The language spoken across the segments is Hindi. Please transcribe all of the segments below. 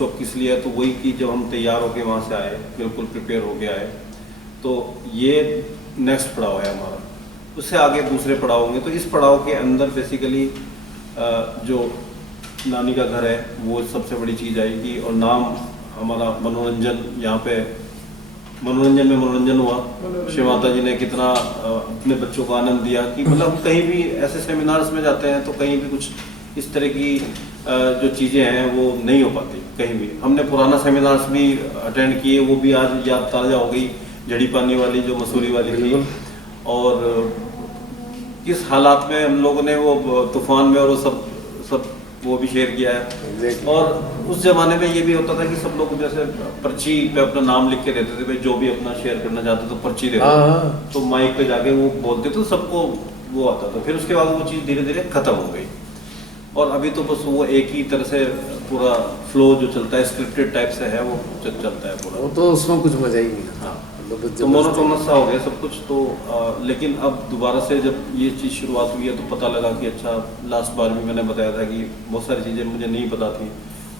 तो किस लिए है, तो वही कि जब हम तैयार होके वहाँ से आए, बिल्कुल प्रिपेयर होके आए, तो ये नेक्स्ट पड़ाव है हमारा। उससे आगे दूसरे पड़ाव होंगे। तो इस पड़ाव के अंदर बेसिकली जो नानी का घर है वो सबसे बड़ी चीज़ आएगी, और नाम हमारा मनोरंजन, यहाँ पे मनोरंजन में मनोरंजन हुआ। शिव माता जी ने कितना अपने बच्चों को आनंद दिया कि मतलब कहीं भी ऐसे सेमिनार्स में जाते हैं तो कहीं भी कुछ इस तरह की जो चीज़ें हैं वो नहीं हो पाती कहीं भी। हमने पुराना सेमिनार्स भी अटेंड किए, वो भी आज याद ताज़ा हो गई, जड़ी पानी वाली जो मसूरी वाली थी, और किस हालात में हम लोगों ने वो तूफान में और वो सब वो भी शेयर किया है। और उस जमाने में ये भी होता था कि सब लोग जैसे पर्ची पे अपना नाम लिख के देते थे, भाई जो भी अपना शेयर करना चाहते तो पर्ची दे दो, तो माइक पे जाके वो बोलते तो सबको वो आता था। फिर उसके बाद वो चीज़ धीरे धीरे खत्म हो गई, और अभी तो बस वो एक ही तरह से पूरा फ्लो जो चलता है स्क्रिप्टेड टाइप से है, वो चलता है पूरा। वो तो उसमें कुछ मजा ही नहीं। हाँ, तो मोनोटोनस सा हो गया सब कुछ। तो लेकिन अब दोबारा से जब ये चीज़ शुरुआत हुई है तो पता लगा कि अच्छा, लास्ट बार भी मैंने बताया था कि बहुत सारी चीज़ें मुझे नहीं पता थी।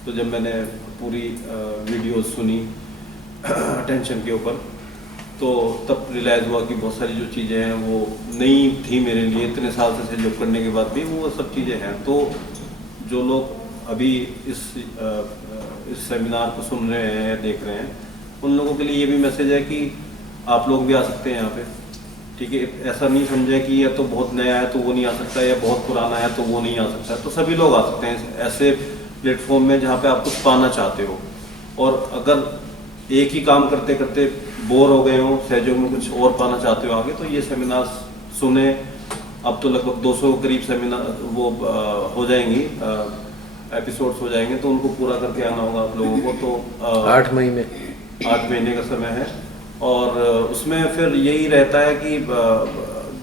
तो जब मैंने पूरी वीडियो सुनी अटेंशन के ऊपर, तो तब रियलाइज़ हुआ कि बहुत सारी जो चीज़ें हैं वो नई थी मेरे लिए। इतने साल से सहयोग करने के बाद भी वो सब चीज़ें हैं। तो जो लोग अभी इस सेमिनार को सुन रहे हैं या देख रहे हैं, उन लोगों के लिए ये भी मैसेज है कि आप लोग भी आ सकते हैं यहाँ पे, ठीक है। ऐसा नहीं समझें कि यह तो बहुत नया है तो वो नहीं आ सकता, या बहुत पुराना है तो वो नहीं आ सकता। तो सभी लोग आ सकते हैं ऐसे प्लेटफॉर्म में जहाँ पे आप कुछ पाना चाहते हो। और अगर एक ही काम करते करते बोर हो गए हो, सहयोग में कुछ और पाना चाहते हो आगे, तो ये सेमिनार सुने। अब तो लगभग 200 करीब सेमिनार वो हो जाएंगी, एपिसोड्स हो जाएंगे, तो उनको पूरा करके आना होगा आप लोगों को। तो 8 महीने 8 महीने का समय है। और उसमें फिर यही रहता है कि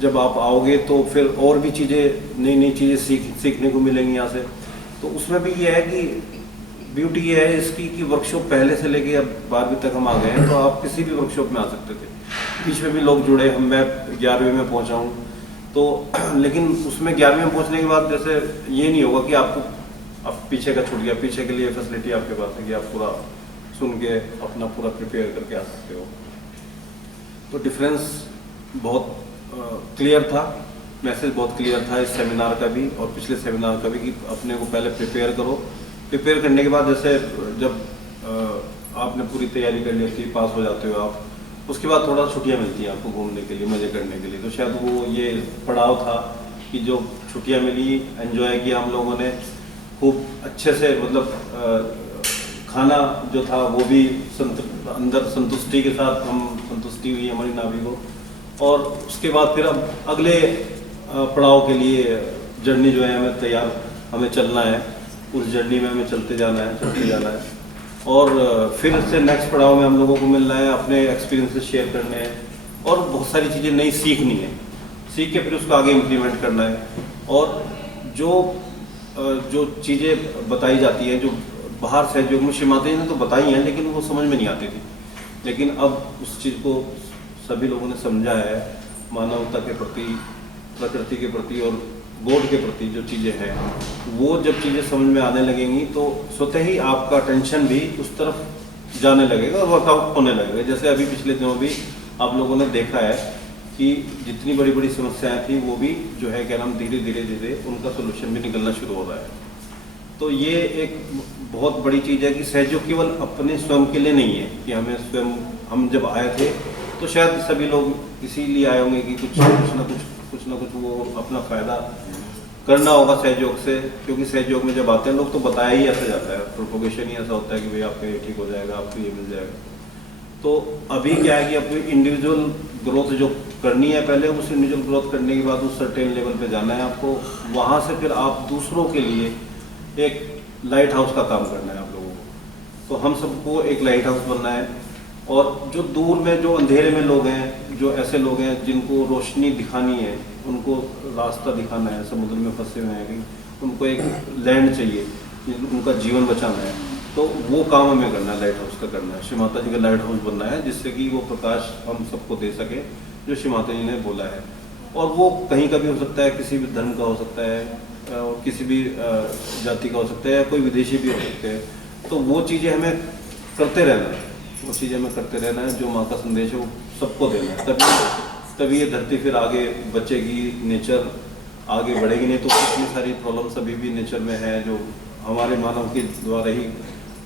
जब आप आओगे तो फिर और भी चीज़ें, नई नई चीज़ें सीखने को मिलेंगी यहाँ से। तो उसमें भी ये है कि ब्यूटी ये है इसकी कि वर्कशॉप पहले से लेके अब 12वीं तक हम आ गए हैं, तो आप किसी भी वर्कशॉप में आ सकते थे। बीच में भी लोग जुड़े, मैं 11वीं में पहुँचा हूँ तो लेकिन उसमें 11वीं में पहुँचने के बाद जैसे ये नहीं होगा कि आपको अब पीछे का छूट गया। पीछे के लिए फैसिलिटी आपके पास है कि आप पूरा सुन के अपना पूरा प्रिपेयर करके आ सकते हो। तो डिफरेंस बहुत क्लियर था, मैसेज बहुत क्लियर था इस सेमिनार का भी और पिछले सेमिनार का भी, कि अपने को पहले प्रिपेयर करो। प्रिपेयर करने के बाद जैसे जब आपने पूरी तैयारी कर ली थी, पास हो जाते हो आप, उसके बाद थोड़ा छुट्टियां मिलती हैं आपको घूमने के लिए, मज़े करने के लिए। तो शायद वो ये पड़ाव था कि जो छुट्टियां मिली, एंजॉय किया हम लोगों ने खूब अच्छे से। मतलब खाना जो था वो भी अंदर संतुष्टि के साथ हम संतुष्टि हुई हमारी नाभि को। और उसके बाद फिर अब अगले पड़ाव के लिए जर्नी जो है हमें तैयार, हमें चलना है, उस जर्नी में हमें चलते जाना है। और फिर से नेक्स्ट पड़ाव में हम लोगों को मिलना है, अपने एक्सपीरियंसेस शेयर करने हैं, और बहुत सारी चीज़ें नई सीखनी है। सीख के फिर उसको आगे इम्प्लीमेंट करना है। और जो चीज़ें बताई जाती हैं, जो बाहर सहयोग में शिव माता जी ने तो बताई हैं, लेकिन वो समझ में नहीं आती थी। लेकिन अब उस चीज़ को सभी लोगों ने समझा है। मानवता के प्रति, प्रकृति के प्रति और गॉड के प्रति जो चीज़ें हैं, वो जब चीज़ें समझ में आने लगेंगी तो स्वतः ही आपका टेंशन भी उस तरफ जाने लगेगा और वर्कआउट होने लगेगा। जैसे अभी पिछले दिनों भी आप लोगों ने देखा है कि जितनी बड़ी बड़ी समस्याएं थी वो भी जो है क्या नाम धीरे धीरे उनका सोल्यूशन भी निकलना शुरू हो रहा है। तो ये एक बहुत बड़ी चीज़ है कि सहयोग केवल अपने स्वयं के लिए नहीं है कि हमें स्वयं, हम जब आए थे तो शायद सभी लोग इसीलिए आए होंगे कि कुछ ना कुछ वो अपना फ़ायदा करना होगा सहयोग से। क्योंकि सहयोग में जब आते हैं लोग तो बताया ही ऐसा जाता है, प्रोपोगेशन ही ऐसा होता है कि भाई आपका ये ठीक हो जाएगा, आपको ये मिल जाएगा। तो अभी क्या है कि अपनी इंडिविजुअल ग्रोथ जो करनी है, पहले उस इंडिविजुअल ग्रोथ करने के बाद उस सर्टेन लेवल पे जाना है आपको। वहाँ से फिर आप दूसरों के लिए एक लाइट हाउस का काम करना है आप लोगों को। तो हम सबको एक लाइट हाउस बनना है। और जो दूर में, जो अंधेरे में लोग हैं, जो ऐसे लोग हैं जिनको रोशनी दिखानी है, उनको रास्ता दिखाना है, समुद्र में फंसे हुए हैं, उनको एक लैंड चाहिए, उनका जीवन बचाना है, तो वो काम हमें करना है, लाइट हाउस का करना है। शिव माता जी का लाइट हाउस बनना है, जिससे कि वो प्रकाश हम सबको दे सके जो शिव माता जी ने बोला है। और वो कहीं का भी हो सकता है, किसी भी धर्म का हो सकता है, किसी भी जाति का हो सकता है, या कोई विदेशी भी हो सकते हैं। तो वो चीज़ें हमें करते रहना है, वो चीज़ें हमें करते रहना है। जो माँ का संदेश है वो सबको देना है, तभी ये धरती फिर आगे बचेगी, नेचर आगे बढ़ेगी। नहीं तो इतनी सारी प्रॉब्लम्स अभी भी नेचर में है जो हमारे मानव के द्वारा ही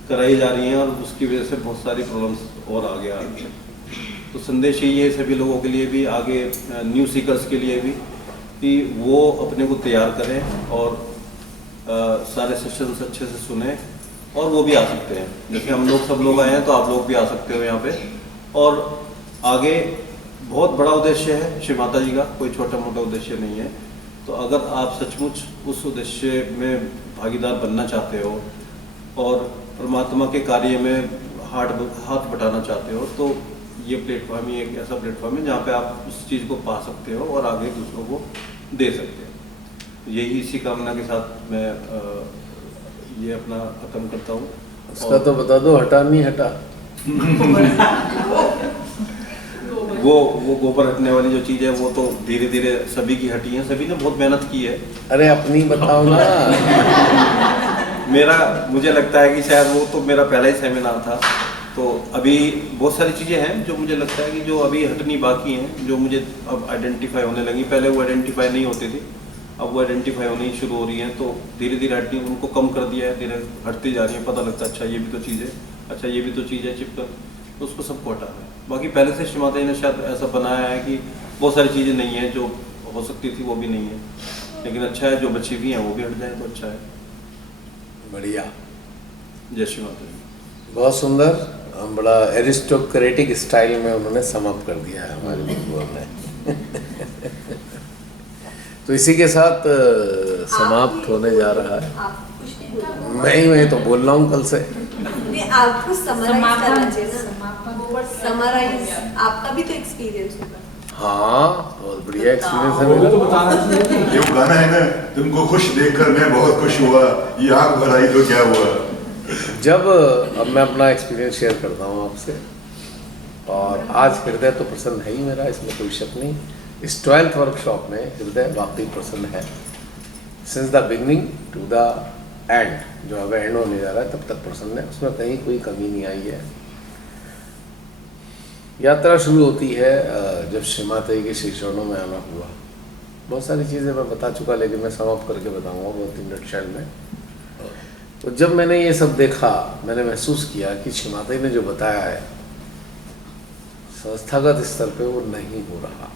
कराई जा रही हैं, और उसकी वजह से बहुत सारी प्रॉब्लम्स और आगे आ रही हैं। तो संदेश यही है सभी लोगों के लिए भी, आगे न्यू सीकर्स के लिए भी, कि वो अपने को तैयार करें और सारे सेशंस अच्छे से सुने, और वो भी आ सकते हैं। जैसे हम लोग सब लोग आए हैं तो आप लोग भी आ सकते हो यहाँ पे। और आगे बहुत बड़ा उद्देश्य है श्री माता जी का, कोई छोटा मोटा उद्देश्य नहीं है। तो अगर आप सचमुच उस उद्देश्य में भागीदार बनना चाहते हो और परमात्मा के कार्य में हाथ बटाना चाहते हो, तो ये प्लेटफॉर्म ही एक ऐसा प्लेटफॉर्म है जहाँ पे आप उस चीज़ को पा सकते हो और आगे दूसरों को दे सकते हो। यही इसी कामना के साथ मैं ये अपना खत्म करता हूँ। उसका तो बता दो, हटा नहीं हटा। वो गोबर हटने वाली जो चीज़ है वो तो धीरे धीरे सभी की हटी है, सभी ने बहुत मेहनत की है। अरे अपनी बताओ ना। मुझे लगता है कि शायद वो तो मेरा पहला ही सेमिनार था, तो अभी बहुत सारी चीज़ें हैं जो मुझे लगता है कि जो अभी हटनी बाकी हैं, जो मुझे अब आइडेंटिफाई होने लगी। पहले वो आइडेंटिफाई नहीं होती थी, अब वो आइडेंटिफाई होनी शुरू हो रही हैं। तो धीरे धीरे हटनी, उनको कम कर दिया है, धीरे हटती जा रही है। पता लगता है अच्छा ये भी तो चीज़ है, अच्छा ये भी तो चीज़ है, चिपकर, तो उसको सबको हटाना है। बाकी पहले से श्री माता जी ने शायद ऐसा बनाया है कि बहुत सारी चीज़ें नहीं हैं जो हो सकती थी, वो भी नहीं है। लेकिन अच्छा है जो बची हुई हैं वो भी हट जाए तो अच्छा है। बढ़िया, जय श्री माता जी। बहुत सुंदर, बड़ा एरिस्टोक्रेटिक स्टाइल में उन्होंने समाप्त कर दिया है हमारे गुरु ने। तो इसी के साथ समाप्त होने जा रहा है। मैं तो बोल रहा हूँ कल से। आपको समराइज करना चाहिए ना, समराइज आपका भी तो एक्सपीरियंस होगा। हाँ, बहुत बढ़िया एक्सपीरियंस है मेरा। तो बताना चाहिए। ये गाना है ना, तुमको खुश देखकर मैं बहुत खुश हुआ, ये आँख भर आई तो क्या हुआ। जब अब मैं अपना एक्सपीरियंस शेयर करता हूँ आपसे, और आज हृदय तो प्रसन्न है ही मेरा, इसमें कोई शक नहीं। इस 12th वर्कशॉप में हृदय वाकई प्रसन्न है। Since the beginning to the end, जो अब एंड होने जा रहा है तब तक प्रसन्न है, उसमें कहीं कोई कमी नहीं आई है। यात्रा शुरू होती है जब श्री माता जी के श्री चरणों में आना हुआ। बहुत सारी चीज़ें मैं बता चुका, लेकिन मैं समाप्त करके बताऊंगा बहुत ही नटशेल में। तो जब मैंने ये सब देखा, मैंने महसूस किया कि श्री माता जी ने जो बताया है संस्थागत स्तर पे वो नहीं हो रहा,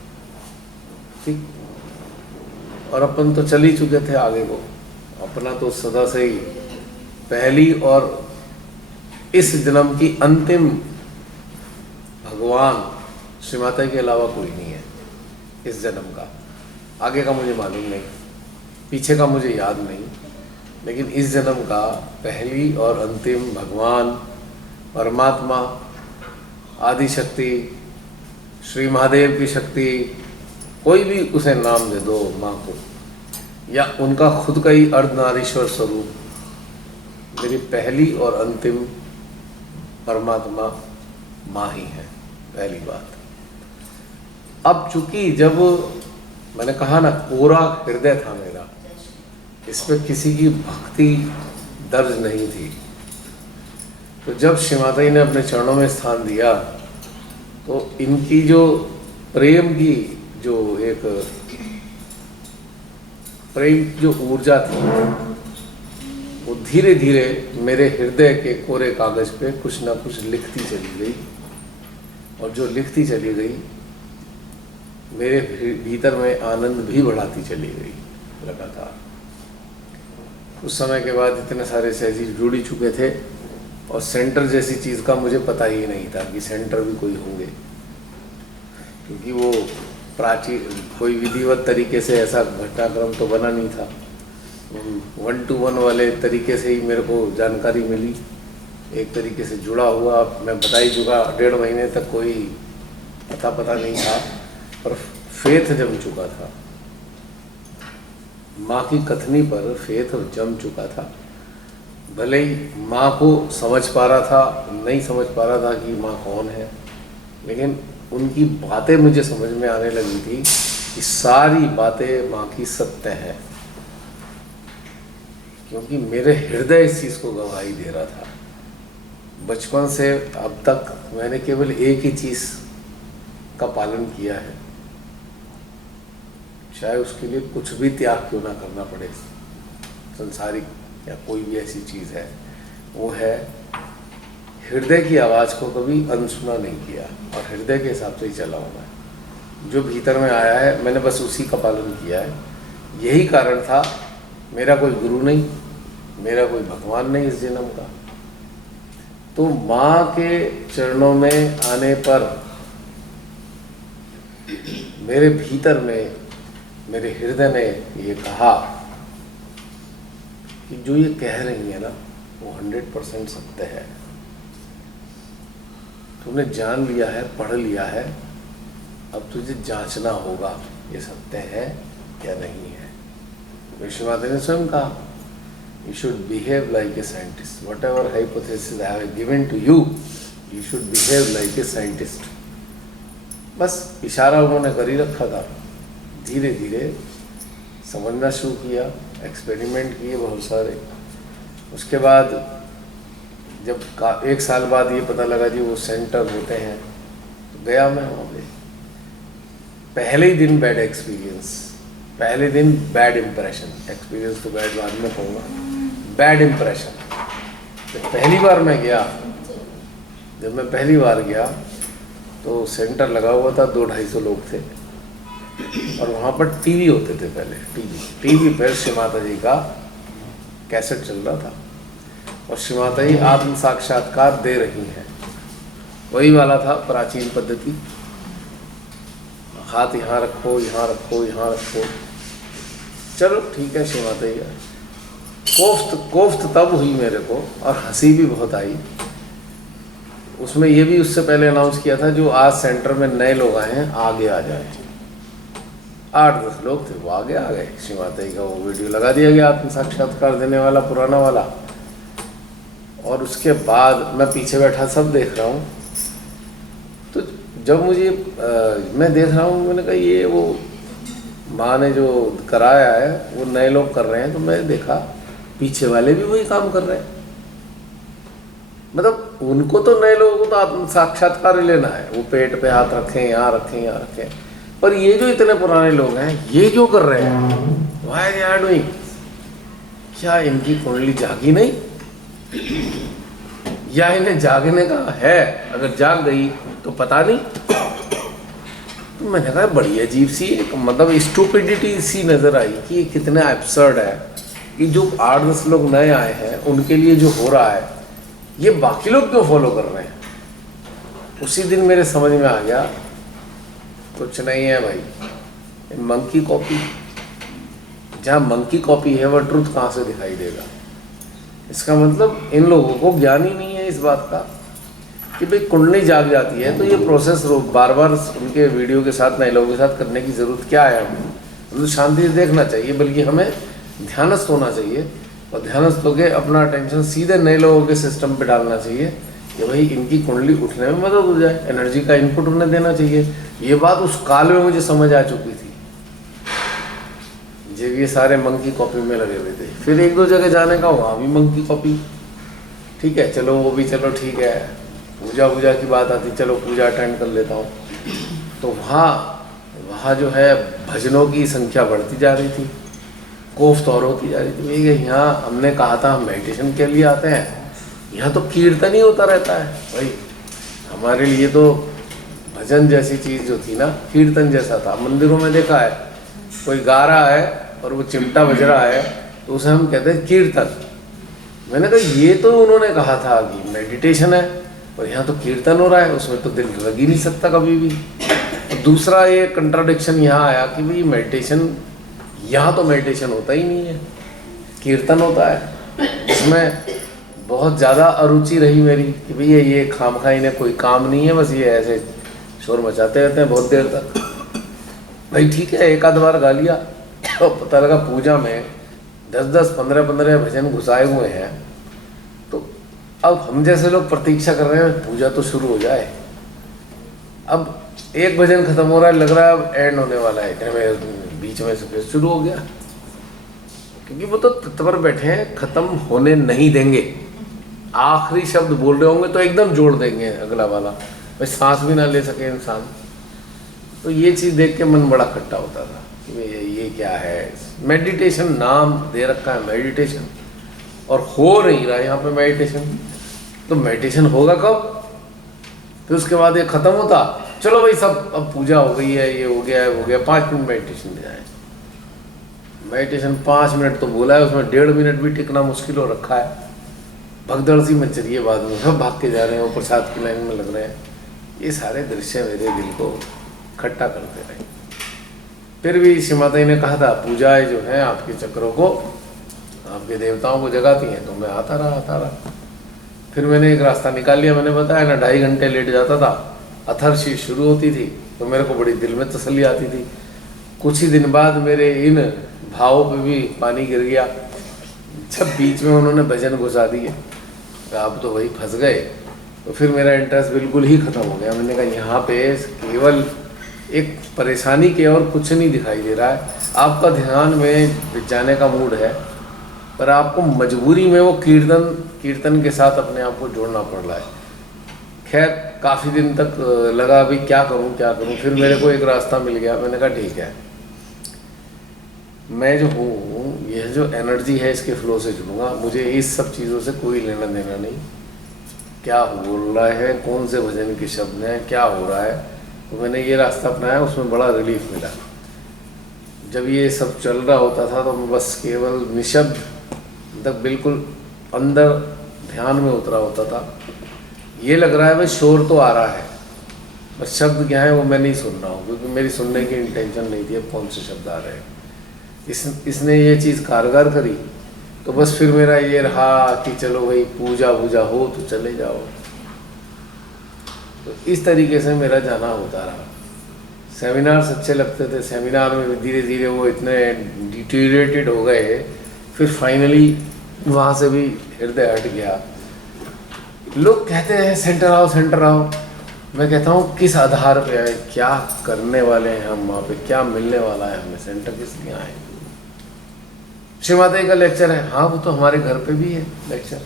ठीक। और अपन तो चल ही चुके थे आगे को, अपना तो सदा से ही पहली और इस जन्म की अंतिम भगवान श्री माता के अलावा कोई नहीं है इस जन्म का। आगे का मुझे मालूम नहीं, पीछे का मुझे याद नहीं, लेकिन इस जन्म का पहली और अंतिम भगवान, परमात्मा, आदि शक्ति, श्री महादेव की शक्ति, कोई भी उसे नाम दे दो माँ को, या उनका खुद का ही अर्धनारीश्वर स्वरूप, मेरी पहली और अंतिम परमात्मा माँ ही है, पहली बात। अब चूंकि जब मैंने कहा ना कोरा हृदय था मेरा, इस पे किसी की भक्ति दर्ज नहीं थी, तो जब श्री माता जी ने अपने चरणों में स्थान दिया तो इनकी जो प्रेम की जो एक प्रेम जो ऊर्जा थी वो धीरे धीरे मेरे हृदय के कोरे कागज पे कुछ ना कुछ लिखती चली गई, और जो लिखती चली गई मेरे भीतर में आनंद भी बढ़ाती चली गई लगातार। उस समय के बाद इतने सारे सहजी जुड़ चुके थे, और सेंटर जैसी चीज़ का मुझे पता ही नहीं था कि सेंटर भी कोई होंगे, क्योंकि वो प्राचीन कोई विधिवत तरीके से ऐसा घटनाक्रम तो बना नहीं था। 1-to-1 वाले तरीके से ही मेरे को जानकारी मिली, एक tariके से जुड़ा हुआ। मैं बता ही चुका, 1.5 महीने तक कोई पता नहीं था, पर फेथ जम चुका था, माँ की कथनी पर फेथ जम चुका था। भले ही माँ को समझ पा रहा था, नहीं समझ पा रहा था कि माँ कौन है, लेकिन उनकी बातें मुझे समझ में आने लगी थी कि सारी बातें माँ की सत्य है, क्योंकि मेरे हृदय इस चीज़ को गवाही दे रहा था। बचपन से अब तक मैंने केवल एक ही चीज़ का पालन किया है, चाहे उसके लिए कुछ भी त्याग क्यों ना करना पड़े, संसारिक या कोई भी ऐसी चीज़ है, वो है हृदय की आवाज़ को कभी अनसुना नहीं किया और हृदय के हिसाब से ही चला हूँ मैं। जो भीतर में आया है मैंने बस उसी का पालन किया है। यही कारण था, मेरा कोई गुरु नहीं, मेरा कोई भगवान नहीं इस जन्म का। तो माँ के चरणों में आने पर मेरे भीतर में, मेरे हृदय ने ये कहा कि जो ये कह रही है ना वो 100% सत्य है। तूने जान लिया है, पढ़ लिया है, अब तुझे जांचना होगा ये सत्य है या नहीं है। विष्णु माता ने स्वयं कहा, you should behave like a scientist, whatever hypothesis I have given to you, you should behave like a scientist. बस इशारा उन्होंने कर ही रखा था। धीरे धीरे समझना शुरू किया, एक्सपेरिमेंट किए बहुत सारे। उसके बाद जब 1 साल बाद ये पता लगा जी वो सेंटर होते हैं, तो गया मैं वहाँ पे। पहले ही दिन बैड एक्सपीरियंस, पहले दिन बैड इम्प्रेशन, एक्सपीरियंस तो बैड बाद में कहूँगा, बैड इम्प्रेशन। जब पहली बार मैं गया, तो सेंटर लगा हुआ था, 200-250 लोग थे और वहाँ पर टीवी होते थे पहले, टीवी पर श्री माता जी का कैसेट चल रहा था और श्री माता जी आत्म साक्षात्कार दे रही हैं। वही वाला था प्राचीन पद्धति, हाथ यहाँ रखो, यहाँ रखो, यहाँ रखो। चलो ठीक है, श्री माता जी कोफ्त तब हुई मेरे को और हंसी भी बहुत आई। उसमें ये भी उससे पहले अनाउंस किया था, जो आज सेंटर में नए लोग आए हैं आगे आ जाए। 8-10 लोग थे, वो आगे आ गए। श्री माता जी का वो वीडियो लगा दिया गया, आत्म साक्षात्कार देने वाला पुराना वाला। और उसके बाद मैं पीछे बैठा सब देख रहा हूँ। तो जब मुझे मैं देख रहा हूँ, मैंने कहा ये वो माँ ने जो कराया है वो नए लोग कर रहे हैं। तो मैं देखा पीछे वाले भी वही काम कर रहे हैं। मतलब उनको तो नए लोगों को तो आत्म साक्षात्कार ही लेना है, वो पेट पे हाथ रखें, यहाँ रखें, यहाँ रखें। पर ये जो इतने पुराने लोग हैं, ये जो कर रहे हैं, व्हाई दे आर डूइंग, क्या इनकी कुंडली जागी नहीं या इन्हें जागने का है? अगर जाग गई तो पता नहीं। तो मैंने कहा बड़ी अजीब सी मतलब स्टूपिडिटी सी नजर आई कि कितना एब्सर्ड है कि जो 8-10 लोग नए आए हैं उनके लिए जो हो रहा है ये बाकी लोग क्यों फॉलो कर रहे हैं। उसी दिन मेरे समझ में आ गया कुछ नहीं है भाई, मंकी कॉपी। जहाँ मंकी कॉपी है वह ट्रुथ कहाँ से दिखाई देगा। इसका मतलब इन लोगों को ज्ञान ही नहीं है इस बात का कि भाई कुंडली जाग जाती है तो ये प्रोसेस बार बार उनके वीडियो के साथ नए लोगों के साथ करने की ज़रूरत क्या है। हमें तो शांति से देखना चाहिए, बल्कि हमें ध्यानस्थ होना चाहिए और ध्यानस्थ होकर अपना अटेंशन सीधे नए लोगों के सिस्टम पे डालना चाहिए कि भाई इनकी कुंडली उठने में मदद हो जाए, एनर्जी का इनपुट उन्हें देना चाहिए। ये बात उस काल में मुझे समझ आ चुकी थी जब ये सारे मंकी कॉपी में लगे हुए थे। फिर 1-2 जगह जाने का, वहाँ भी मंकी कॉपी। ठीक है, चलो वो भी चलो ठीक है, पूजा की बात आती, चलो पूजा अटेंड कर लेता हूँ। तो वहाँ जो है भजनों की संख्या बढ़ती जा रही थी, कोफ्त और होती जा रही थी। यहाँ हमने कहा था हम मेडिटेशन के लिए आते हैं, यहाँ तो कीर्तन ही होता रहता है भाई। हमारे लिए तो भजन जैसी चीज़ जो थी ना, कीर्तन जैसा था। मंदिरों में देखा है कोई गा रहा है और वो चिमटा बज रहा है तो उसे हम कहते हैं कीर्तन। मैंने कहा ये तो उन्होंने कहा था कि मेडिटेशन है और यहाँ तो कीर्तन हो रहा है, उसमें तो दिल लग ही नहीं सकता कभी भी। और दूसरा ये कंट्राडिक्शन यहाँ आया कि भाई मेडिटेशन, यहाँ तो मेडिटेशन होता ही नहीं है, कीर्तन होता है। इसमें बहुत ज़्यादा अरुचि रही मेरी कि भैया ये खामखा इन्हें कोई काम नहीं है, बस ये ऐसे शोर मचाते रहते हैं बहुत देर तक। भाई ठीक है, 1-आध बार गा लिया तो पता लगा पूजा में 10-10, 15-15 भजन घुसाए हुए हैं। तो अब हम जैसे लोग प्रतीक्षा कर रहे हैं पूजा तो शुरू हो जाए। अब एक भजन खत्म हो रहा है, लग रहा है अब एंड होने वाला है, बीच में से फिर शुरू हो गया, क्योंकि वो तो तत्पर बैठे हैं खत्म होने नहीं देंगे। आखिरी शब्द बोल रहे होंगे तो एकदम जोड़ देंगे अगला वाला, भाई सांस भी ना ले सके इंसान। तो ये चीज़ देख के मन बड़ा खट्टा होता था कि ये क्या है। मेडिटेशन नाम दे रखा है मेडिटेशन, और हो नहीं रहा यहाँ पे मेडिटेशन। तो मेडिटेशन होगा कब? फिर उसके बाद ये ख़त्म होता, चलो भाई सब अब पूजा हो गई है, ये हो गया है, वो हो गया, 5 मिनट मेडिटेशन ले जाए। मेडिटेशन 5 मिनट तो बोला है, उसमें 1.5 मिनट भी टिकना मुश्किल हो रखा है। भगदड़ सी मच रही है, बाद में सब भाग के जा रहे हैं, वो प्रसाद की लाइन में लग रहे हैं। ये सारे दृश्य मेरे दिल को खट्टा करते रहे। फिर भी श्री माता जी ने कहा था पूजाएं जो हैं आपके चक्रों को, आपके देवताओं को जगाती हैं, तो मैं आता रहा। फिर मैंने एक रास्ता निकाल लिया। मैंने बताया ना 2.5 घंटे लेट जाता था, अथर्वशीर शुरू होती थी तो मेरे को बड़ी दिल में तसल्ली आती थी। कुछ ही दिन बाद मेरे इन भावों पे भी पानी गिर गया जब बीच में उन्होंने भजन घुसा दिए। आप तो वही फंस गए, तो फिर मेरा इंटरेस्ट बिल्कुल ही ख़त्म हो गया। मैंने कहा यहाँ पे केवल एक परेशानी के और कुछ नहीं दिखाई दे रहा है। आपका ध्यान में जाने का मूड है, पर आपको मजबूरी में वो कीर्तन के साथ अपने आप को जोड़ना पड़ रहा है। खैर काफ़ी दिन तक लगा अभी क्या करूं। फिर मेरे को एक रास्ता मिल गया। मैंने कहा ठीक है, मैं जो हूँ, यह जो एनर्जी है इसके फ्लो से जुड़ूंगा। मुझे इस सब चीज़ों से कोई लेना देना नहीं, क्या बोल रहा है, कौन से भजन के शब्द हैं, क्या हो रहा है। तो मैंने ये रास्ता अपनाया, उसमें बड़ा रिलीफ मिला। जब ये सब चल रहा होता था तो मैं बस केवल निशब्द तक बिल्कुल अंदर ध्यान में उतरा होता था। ये लग रहा है भाई शोर तो आ रहा है, बस शब्द क्या है वो मैं नहीं सुन रहा हूँ, क्योंकि मेरी सुनने की इंटेंशन नहीं थी अब कौन से शब्द आ रहे हैं। इसने ये चीज़ कारगर करी, तो बस फिर मेरा ये रहा कि चलो भाई पूजा हो तो चले जाओ। तो इस तरीके से मेरा जाना होता रहा। सेमिनार्स अच्छे लगते थे, सेमिनार में धीरे धीरे वो इतने डिटीरिएटेड हो गए, फिर फाइनली वहाँ से भी हृदय हट गया। लोग कहते हैं सेंटर आओ, मैं कहता हूँ किस आधार पे आए, क्या करने वाले हैं हम वहाँ पे, क्या मिलने वाला है हमें, सेंटर किस लिए आए। श्री माता जी का लेक्चर है, हाँ वो तो हमारे घर पे भी है लेक्चर।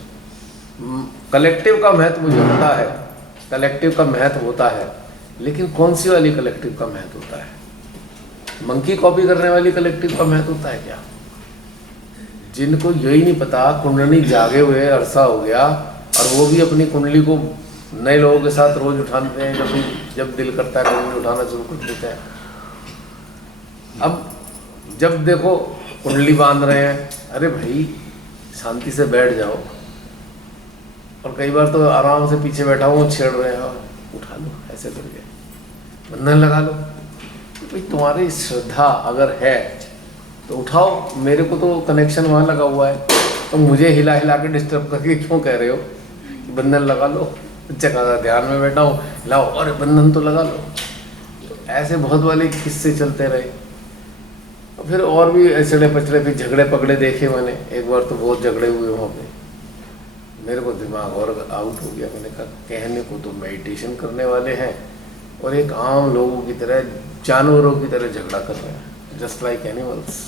कलेक्टिव का महत्व मुझे पता है, कलेक्टिव का महत्व होता है, लेकिन कौन सी वाली कलेक्टिव का महत्व होता है? मंकी कॉपी करने वाली कलेक्टिव का महत्व होता है क्या? जिनको यही नहीं पता, कुंडली जागे हुए अरसा हो गया, और वो भी अपनी कुंडली को नए लोगों के साथ रोज उठाते हैं, जब दिल करता है कुंडली उठाना शुरू कर देते हैं। अब जब देखो कुंडली बांध रहे हैं, अरे भाई शांति से बैठ जाओ। और कई बार तो आराम से पीछे बैठा हूँ, छेड़ रहे हैं, उठा लो ऐसे करके, बंधन लगा लो। भाई तुम्हारी श्रद्धा अगर है तो उठाओ, मेरे को तो कनेक्शन वहाँ लगा हुआ है, तो मुझे हिला के डिस्टर्ब करके क्यों कह रहे हो कि बंधन लगा लो? जगह ध्यान में बैठा हूँ, लाओ और बंधन तो लगा लो। तो ऐसे बहुत वाले किस्से चलते रहे। और फिर और भी ऐसे पचड़े फिर झगड़े पकड़े देखे मैंने। एक बार तो बहुत झगड़े हुए वहाँ पे, मेरे को दिमाग और आउट हो गया। मैंने कहा कहने को तो मेडिटेशन करने वाले हैं और एक आम लोगों की तरह, जानवरों की तरह झगड़ा कर रहे हैं, जस्ट लाइक एनिमल्स।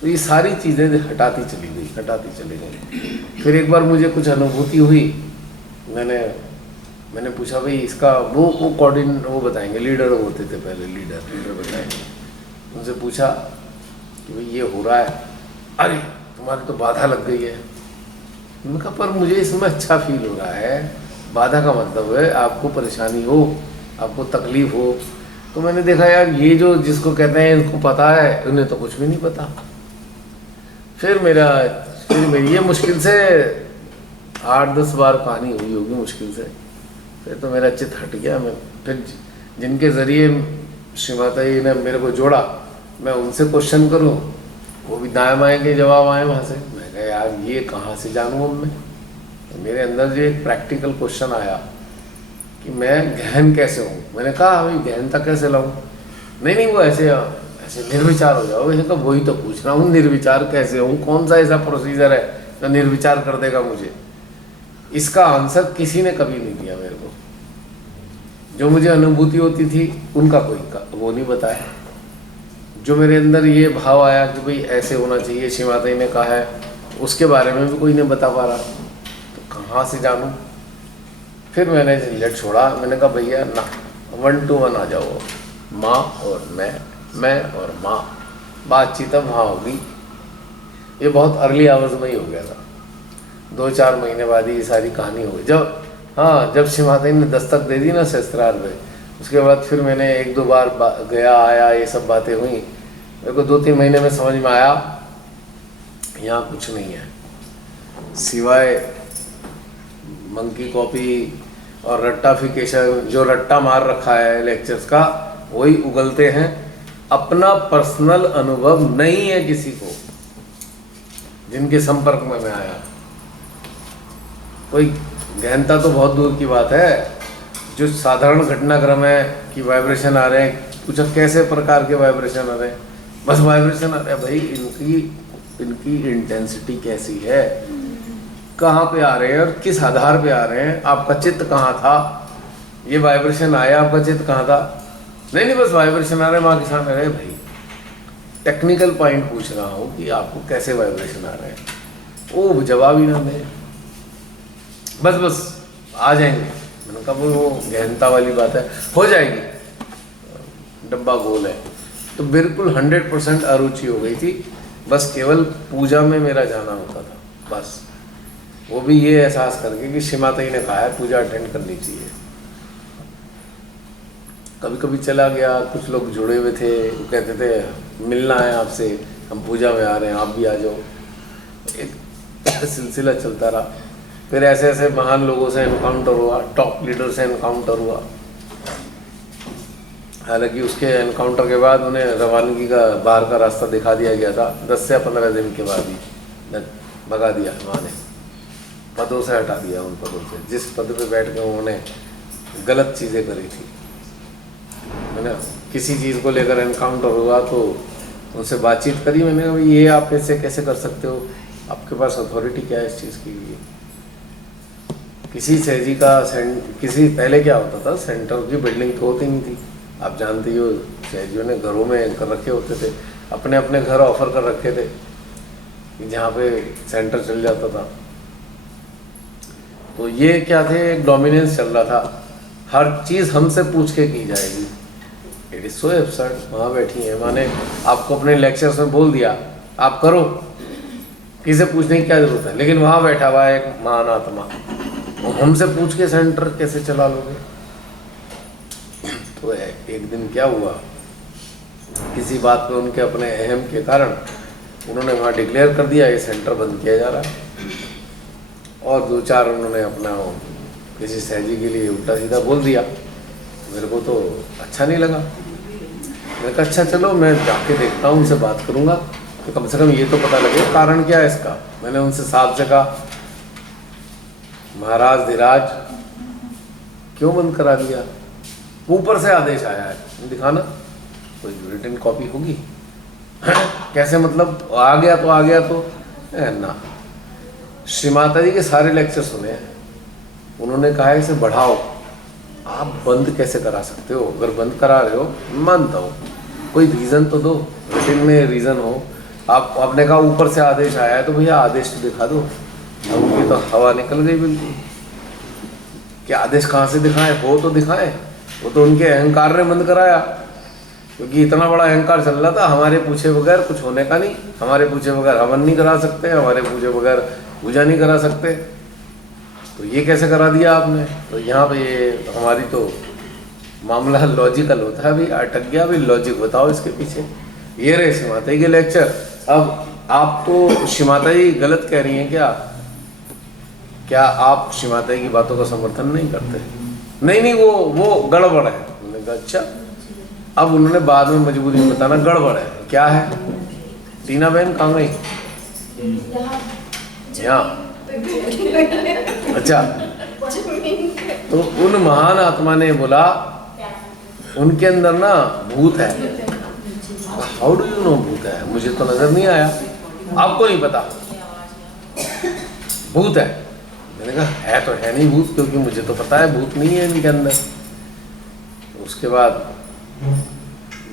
तो ये सारी चीज़ें हटाती चली गई। फिर एक बार मुझे कुछ अनुभूति हुई, मैंने पूछा भाई इसका वो बताएंगे, लीडर होते थे पहले, लीडर बताएंगे। उनसे पूछा कि भाई ये हो रहा है, अरे तुम्हारी तो बाधा लग गई है। मैंने कहा पर मुझे इसमें अच्छा फील हो रहा है। बाधा का मतलब है आपको परेशानी हो, आपको तकलीफ हो। तो मैंने देखा यार ये जो जिसको कहते हैं इनको पता है, उन्हें तो कुछ भी नहीं पता। फिर मेरी ये मुश्किल से 8-10 बार कहानी हुई होगी मुश्किल से। फिर तो मेरा चित्त हट गया। मैं फिर जिनके ज़रिए श्री माता जी ने मेरे को जोड़ा, मैं उनसे क्वेश्चन करूं, वो भी दाएं बाएं के जवाब आए वहाँ से। मैं कहा यार ये कहाँ से जानूँ अब मैं। तो मेरे अंदर जो एक प्रैक्टिकल क्वेश्चन आया कि मैं गहन कैसे हूँ। मैंने कहा भाई गहनता कैसे लाऊँ? नहीं वो ऐसे निर्विचार हो जाओ। मैंने कहा वही तो पूछ रहा हूँ, निर्विचार कैसे हूँ? कौन सा ऐसा प्रोसीजर है जो निर्विचार कर देगा मुझे? इसका आंसर किसी ने कभी नहीं दिया मेरे को। जो मुझे अनुभूति होती थी उनका कोई वो नहीं बताया। जो मेरे अंदर ये भाव आया कि भाई ऐसे होना चाहिए, श्री माता जी ने कहा है, उसके बारे में भी कोई नहीं बता पा रहा। तो कहाँ से जानूँ। फिर मैंने झंझट छोड़ा, मैंने कहा भैया ना 1 to 1 आ जाओ, माँ और मैं और माँ, बातचीत अब वहाँ होगी। ये बहुत अर्ली आवर्स में ही हो गया था, 2-4 महीने बाद ही ये सारी कहानी हो गई। जब श्री माता ने दस्तक दे दी ना शस्त्रार में, उसके बाद फिर मैंने 1-2 बार गया आया, ये सब बातें हुई। मेरे को 2-3 महीने में समझ में आया यहाँ कुछ नहीं है सिवाय मंकी कॉपी और रट्टाफिकेशन। जो रट्टा मार रखा है लेक्चर्स का वही उगलते हैं, अपना पर्सनल अनुभव नहीं है किसी को जिनके संपर्क में मैं आया। कोई गहनता तो बहुत दूर की बात है। जो साधारण घटनाक्रम है कि वाइब्रेशन आ रहे हैं, पूछा कैसे प्रकार के वाइब्रेशन आ रहे हैं, बस वाइब्रेशन आ रहे हैं। भाई इनकी इंटेंसिटी कैसी है, कहाँ पे आ रहे हैं और किस आधार पे आ रहे हैं, आपका चित्त कहाँ था, ये वाइब्रेशन आया आपका चित्त कहाँ था। नहीं बस वाइब्रेशन आ रहे हैं, माँ के सामने रहे। भाई टेक्निकल पॉइंट पूछ रहा हूँ कि आपको कैसे वाइब्रेशन आ रहे हैं, वो जवाब ही ना दें, बस आ जाएंगे। मैंने कहा वो गहनता वाली बात है, हो जाएगी, डब्बा गोल है। तो बिल्कुल 100% अरुचि हो गई थी, बस केवल पूजा में मेरा जाना होता था बस। वो भी ये एहसास करके कि श्री माता जी ने कहा है पूजा अटेंड करनी चाहिए। कभी कभी चला गया, कुछ लोग जुड़े हुए थे, वो कहते थे मिलना है आपसे, हम पूजा में आ रहे हैं, आप भी आ जाओ। एक सिलसिला चलता रहा। फिर ऐसे ऐसे महान लोगों से एनकाउंटर हुआ, टॉप लीडर से एनकाउंटर हुआ। हालांकि उसके एनकाउंटर के बाद उन्हें रवानगी का बाहर का रास्ता दिखा दिया गया था, 10 से 15 दिन के बाद ही भगा दिया वहाँ ने, पदों से हटा दिया उन पदों से, जिस पद पे बैठ के उन्होंने गलत चीज़ें करी थी, है ना। किसी चीज़ को लेकर एनकाउंटर हुआ तो उनसे बातचीत करी मैंने, ये आप ऐसे कैसे कर सकते हो, आपके पास अथॉरिटी क्या है इस चीज़ के लिए। किसी सहजी का किसी पहले क्या होता था, सेंटर की बिल्डिंग तो होती नहीं थी, आप जानते हो। सहजियों ने घरों में कर रखे होते थे, अपने अपने घर ऑफर कर रखे थे जहाँ पे सेंटर चल जाता था। तो ये क्या थे, एक डोमिनेंस चल रहा था, हर चीज़ हमसे पूछ के की जाएगी। It is so absurd. वहाँ बैठी है, माने आपको अपने लेक्चर्स में बोल दिया आप करो, किसी से पूछने की क्या जरूरत है, लेकिन वहाँ बैठा हुआ है एक महान आत्मा, हमसे पूछ के सेंटर कैसे चला लोगे। तो एक दिन क्या हुआ, किसी बात पे उनके अपने अहम के कारण उन्होंने वहाँ डिक्लेयर कर दिया ये सेंटर बंद किया जा रहा है, और 2-4 उन्होंने अपना किसी सहजी के लिए उल्टा सीधा बोल दिया। मेरे को तो अच्छा नहीं लगा। मैंने कहा अच्छा चलो मैं जाके देखता हूँ, उनसे बात करूँगा तो कम से कम ये तो पता लगे कारण क्या है इसका। मैंने उनसे साफ से कहा महाराज धीराज क्यों बंद करा दिया, ऊपर से आदेश आया है, दिखाना कोई रिटन कॉपी होगी। कैसे मतलब आ गया तो ना। श्री माता जी के सारे लेक्चर सुने हैं, उन्होंने कहा है इसे बढ़ाओ, आप बंद कैसे करा सकते हो, अगर बंद करा रहे हो मानता हो, कोई रीज़न तो दो, रिटन में रीज़न हो। आपने कहा ऊपर से आदेश आया है तो भैया आदेश तो दिखा दो। अब उनकी तो हवा निकल गई बिल्कुल कि आदेश कहाँ से दिखाएं, हो तो दिखाएं। वो तो उनके अहंकार ने बंद कराया, क्योंकि इतना बड़ा अहंकार चल रहा था, हमारे पूछे बगैर कुछ होने का नहीं, हमारे पूछे बगैर हवन नहीं करा सकते, हमारे पूछे बगैर पूजा नहीं करा सकते, तो ये कैसे करा दिया आपने। तो यहाँ पे ये हमारी तो मामला लॉजिकल होता है, अभी अटक गया, अभी लॉजिक बताओ इसके पीछे। ये रहे श्री माता जी के लेक्चर। अब आप तो श्री माता जी गलत कह रही हैं क्या आप श्री माता जी की बातों का समर्थन नहीं करते। नहीं वो गड़बड़ है। उन्होंने कहा अच्छा। अब उन्होंने बाद में मजबूरी में बताना गड़बड़ है, क्या है। टीना बहन कहाँ गई, यहाँ अच्छा। तो उन महान आत्मा ने बोला उनके अंदर ना भूत है। हाउ डू यू नो भूत है, मुझे तो नजर नहीं आया, आपको नहीं पता भूत है। मैंने कहा है तो है नहीं भूत, क्योंकि मुझे तो पता है भूत नहीं है इनके अंदर। तो उसके बाद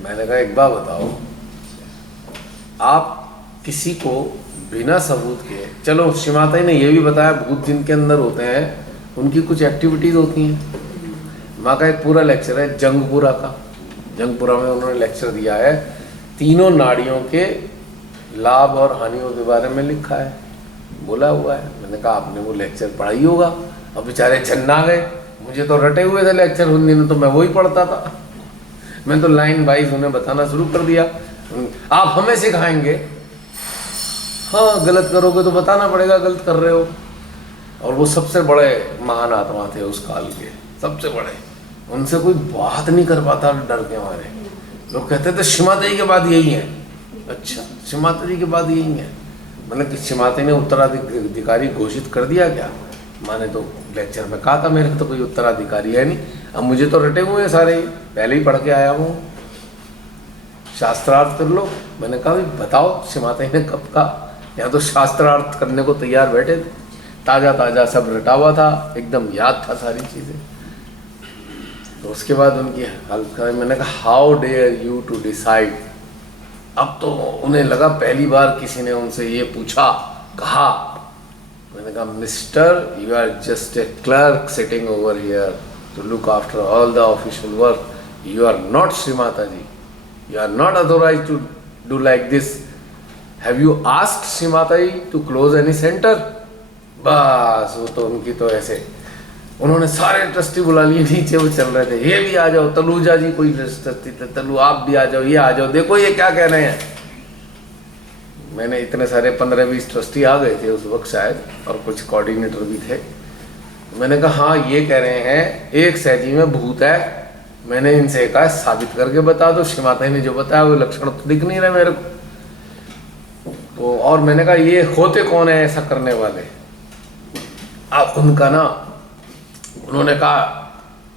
मैंने कहा एक बात बताओ, आप किसी को बिना सबूत के, चलो श्रीमाता जी ने ये भी बताया भूत जिनके अंदर होते हैं उनकी कुछ एक्टिविटीज़ होती हैं। माँ का एक पूरा लेक्चर है जंगपुरा का, जंगपुरा में उन्होंने लेक्चर दिया है, तीनों नाड़ियों के लाभ और हानियों के बारे में लिखा है, बोला हुआ है। मैंने कहा आपने वो लेक्चर पढ़ा ही होगा। अब बेचारे छन्ना गए, मुझे तो रटे हुए थे लेक्चर उन दिनों, तो मैं वही पढ़ता था। मैं तो लाइन वाइज उन्हें बताना शुरू कर दिया। आप हमें सिखाएंगे, हाँ गलत करोगे तो बताना पड़ेगा गलत कर रहे हो। और वो सबसे बड़े महान आत्मा थे उस काल के, सबसे बड़े, उनसे कोई बात नहीं कर पाता डर के मारे। लोग कहते थे श्रीमाता जी के बाद यही है। अच्छा, श्रीमाता जी के बाद यही है, मतलब कि श्रीमाता ने उत्तराधिकारी घोषित कर दिया क्या? मैंने तो लेक्चर में कहा था मेरे तो कोई उत्तराधिकारी है नहीं। अब मुझे तो रटे हुए हैं सारे, पहले ही पढ़ के आया हूँ, शास्त्रार्थ कर लो। मैंने कहा भाई बताओ श्रीमाता ने कब कहा? यहाँ तो शास्त्रार्थ करने को तैयार बैठे थे, ताज़ा ताज़ा सब रटा हुआ था, एकदम याद था सारी चीज़ें। तो उसके बाद उनकी हालत, मैंने कहा how dare you to decide. अब तो उन्हें लगा पहली बार किसी ने उनसे ये पूछा, कहा। मैंने कहा mister you are just a clerk sitting over here to look after all the official work, you are not Shrimata ji, you are not authorise to do like this, have you asked Shrimata ji to close any centre? बस वो तो उनकी तो ऐसे, उन्होंने सारे ट्रस्टी बुला लिए, नीचे वो चल रहे थे, ये भी आ जाओ, तलूजा जी कोई ट्रस्टी थे, तलू आप भी आ जाओ, ये आ जाओ, देखो ये क्या कह रहे हैं। मैंने इतने सारे 15-20 ट्रस्टी आ गए थे उस वक्त शायद, और कुछ कोऑर्डिनेटर भी थे। मैंने कहा हाँ ये कह रहे हैं एक सहजी में भूत है। मैंने इनसे कहा साबित करके बता दो, श्रीमाता ने जो बताया वो लक्षण तो दिख नहीं रहे मेरे को। तो और मैंने कहा ये होते कौन है ऐसा करने वाले? अब उनका ना, उन्होंने कहा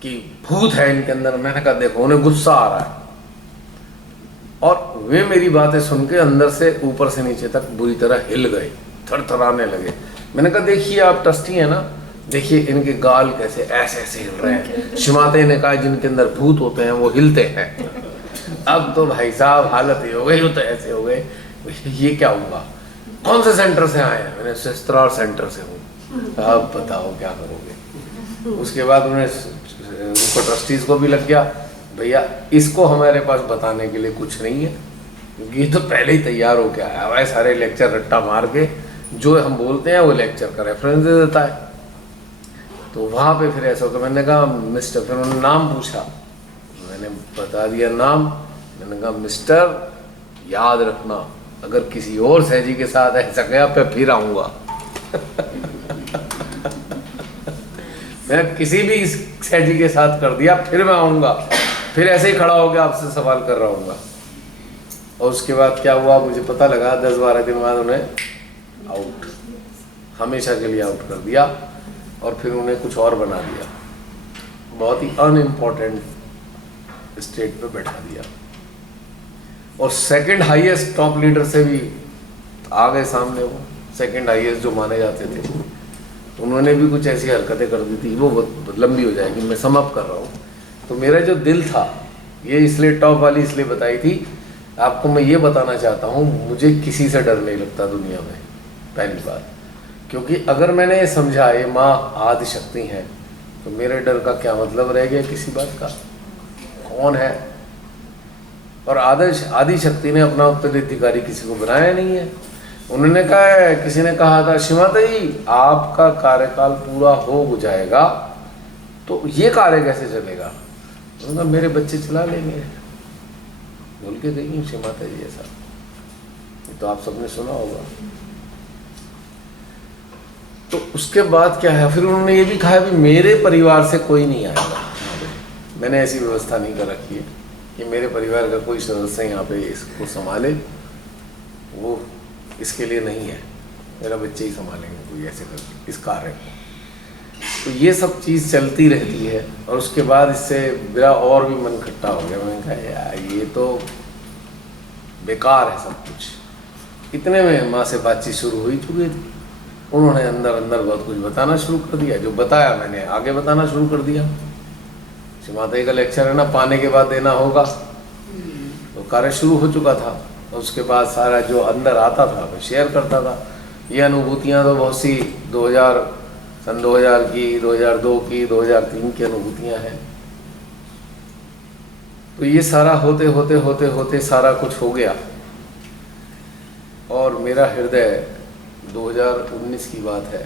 कि भूत है इनके अंदर। मैंने कहा देखो, उन्हें गुस्सा आ रहा है, और वे मेरी बातें सुन के अंदर से ऊपर से नीचे तक बुरी तरह हिल गए, थरथराने लगे। मैंने कहा देखिए आप ट्रस्टी है ना, देखिए इनके गाल कैसे ऐसे ऐसे हिल रहे हैं। श्रीमाता ने कहा जिनके अंदर भूत होते हैं वो हिलते हैं। अब तो भाई साहब हालत ही हो गई, वो तो ऐसे हो गए, ये क्या हुआ? कौन से सेंटर से आए हैं? मैंने शस्त्रार सेंटर से हूँ। अब बताओ क्या करोगे? उसके बाद उनको ट्रस्टीज को भी लग गया भैया इसको हमारे पास बताने के लिए कुछ नहीं है, क्योंकि ये तो पहले ही तैयार हो के आया हुआ है, सारे लेक्चर रट्टा मार के जो हम बोलते हैं वो लेक्चर का रेफरेंस दे देता है। तो वहाँ पे फिर ऐसा होगा। मैंने कहा मिस्टर, फिर उन्होंने नाम पूछा, मैंने बता दिया नाम। मैंने कहा मिस्टर याद रखना, अगर किसी और सहजी के साथ ऐसा गया मैं फिर आऊँगा। मैं किसी भी सहजी के साथ कर दिया फिर मैं आऊँगा, फिर ऐसे ही खड़ा होकर आपसे सवाल कर रहा हूँगा। और उसके बाद क्या हुआ मुझे पता लगा, 10-12 दिन बाद उन्हें आउट, हमेशा के लिए आउट कर दिया, और फिर उन्हें कुछ और बना दिया, बहुत ही अनइम्पॉर्टेंट स्टेट पे बैठा दिया। और सेकंड हाईएस्ट टॉप लीडर से भी आ गए सामने, वो सेकंड हाईएस्ट जो माने जाते थे, उन्होंने भी कुछ ऐसी हरकतें कर दी थी। वो बहुत लंबी हो जाएगी, मैं समाप्त कर रहा हूँ। तो मेरा जो दिल था, ये इसलिए टॉप वाली इसलिए बताई थी, आपको मैं ये बताना चाहता हूँ, मुझे किसी से डर नहीं लगता दुनिया में, पहली बात। क्योंकि अगर मैंने ये समझा ये माँ आदि शक्ति हैं, तो मेरे डर का क्या मतलब रह गया किसी बात का? कौन है? और आदि शक्ति ने अपना उत्तराधिकारी किसी को बनाया नहीं है। उन्होंने कहा है, किसी ने कहा था श्रीमाता जी आपका कार्यकाल पूरा हो जाएगा तो ये कार्य कैसे चलेगा? उन्होंने मेरे बच्चे चला लेंगे, बोल के गई श्रीमाता जी ऐसा, तो आप सबने सुना होगा। तो उसके बाद क्या है, फिर उन्होंने ये भी कहा भी मेरे परिवार से कोई नहीं आएगा। मैंने ऐसी व्यवस्था नहीं कर रखी है कि मेरे परिवार का कोई सदस्य यहाँ पे इसको संभाले, वो इसके लिए नहीं है, मेरा बच्चे ही संभालेंगे कोई ऐसे कर इस कार्य को। तो ये सब चीज़ चलती रहती है। और उसके बाद इससे मेरा और भी मन खट्टा हो गया। मैंने कहा यार ये तो बेकार है सब कुछ। इतने में माँ से बातचीत शुरू हुई चुकी थी, उन्होंने अंदर अंदर बहुत कुछ बताना शुरू कर दिया। जो बताया मैंने आगे बताना शुरू कर दिया। श्रीमाता जी का लेक्चर है ना, पाने के बाद देना होगा, तो कार्य शुरू हो चुका था। उसके बाद सारा जो अंदर आता था मैं शेयर करता था। ये अनुभूतियाँ तो बहुत सी 2000 की, 2002 की, 2003 की अनुभूतियाँ हैं। तो ये सारा होते होते होते होते सारा कुछ हो गया और मेरा हृदय 2019 की बात है,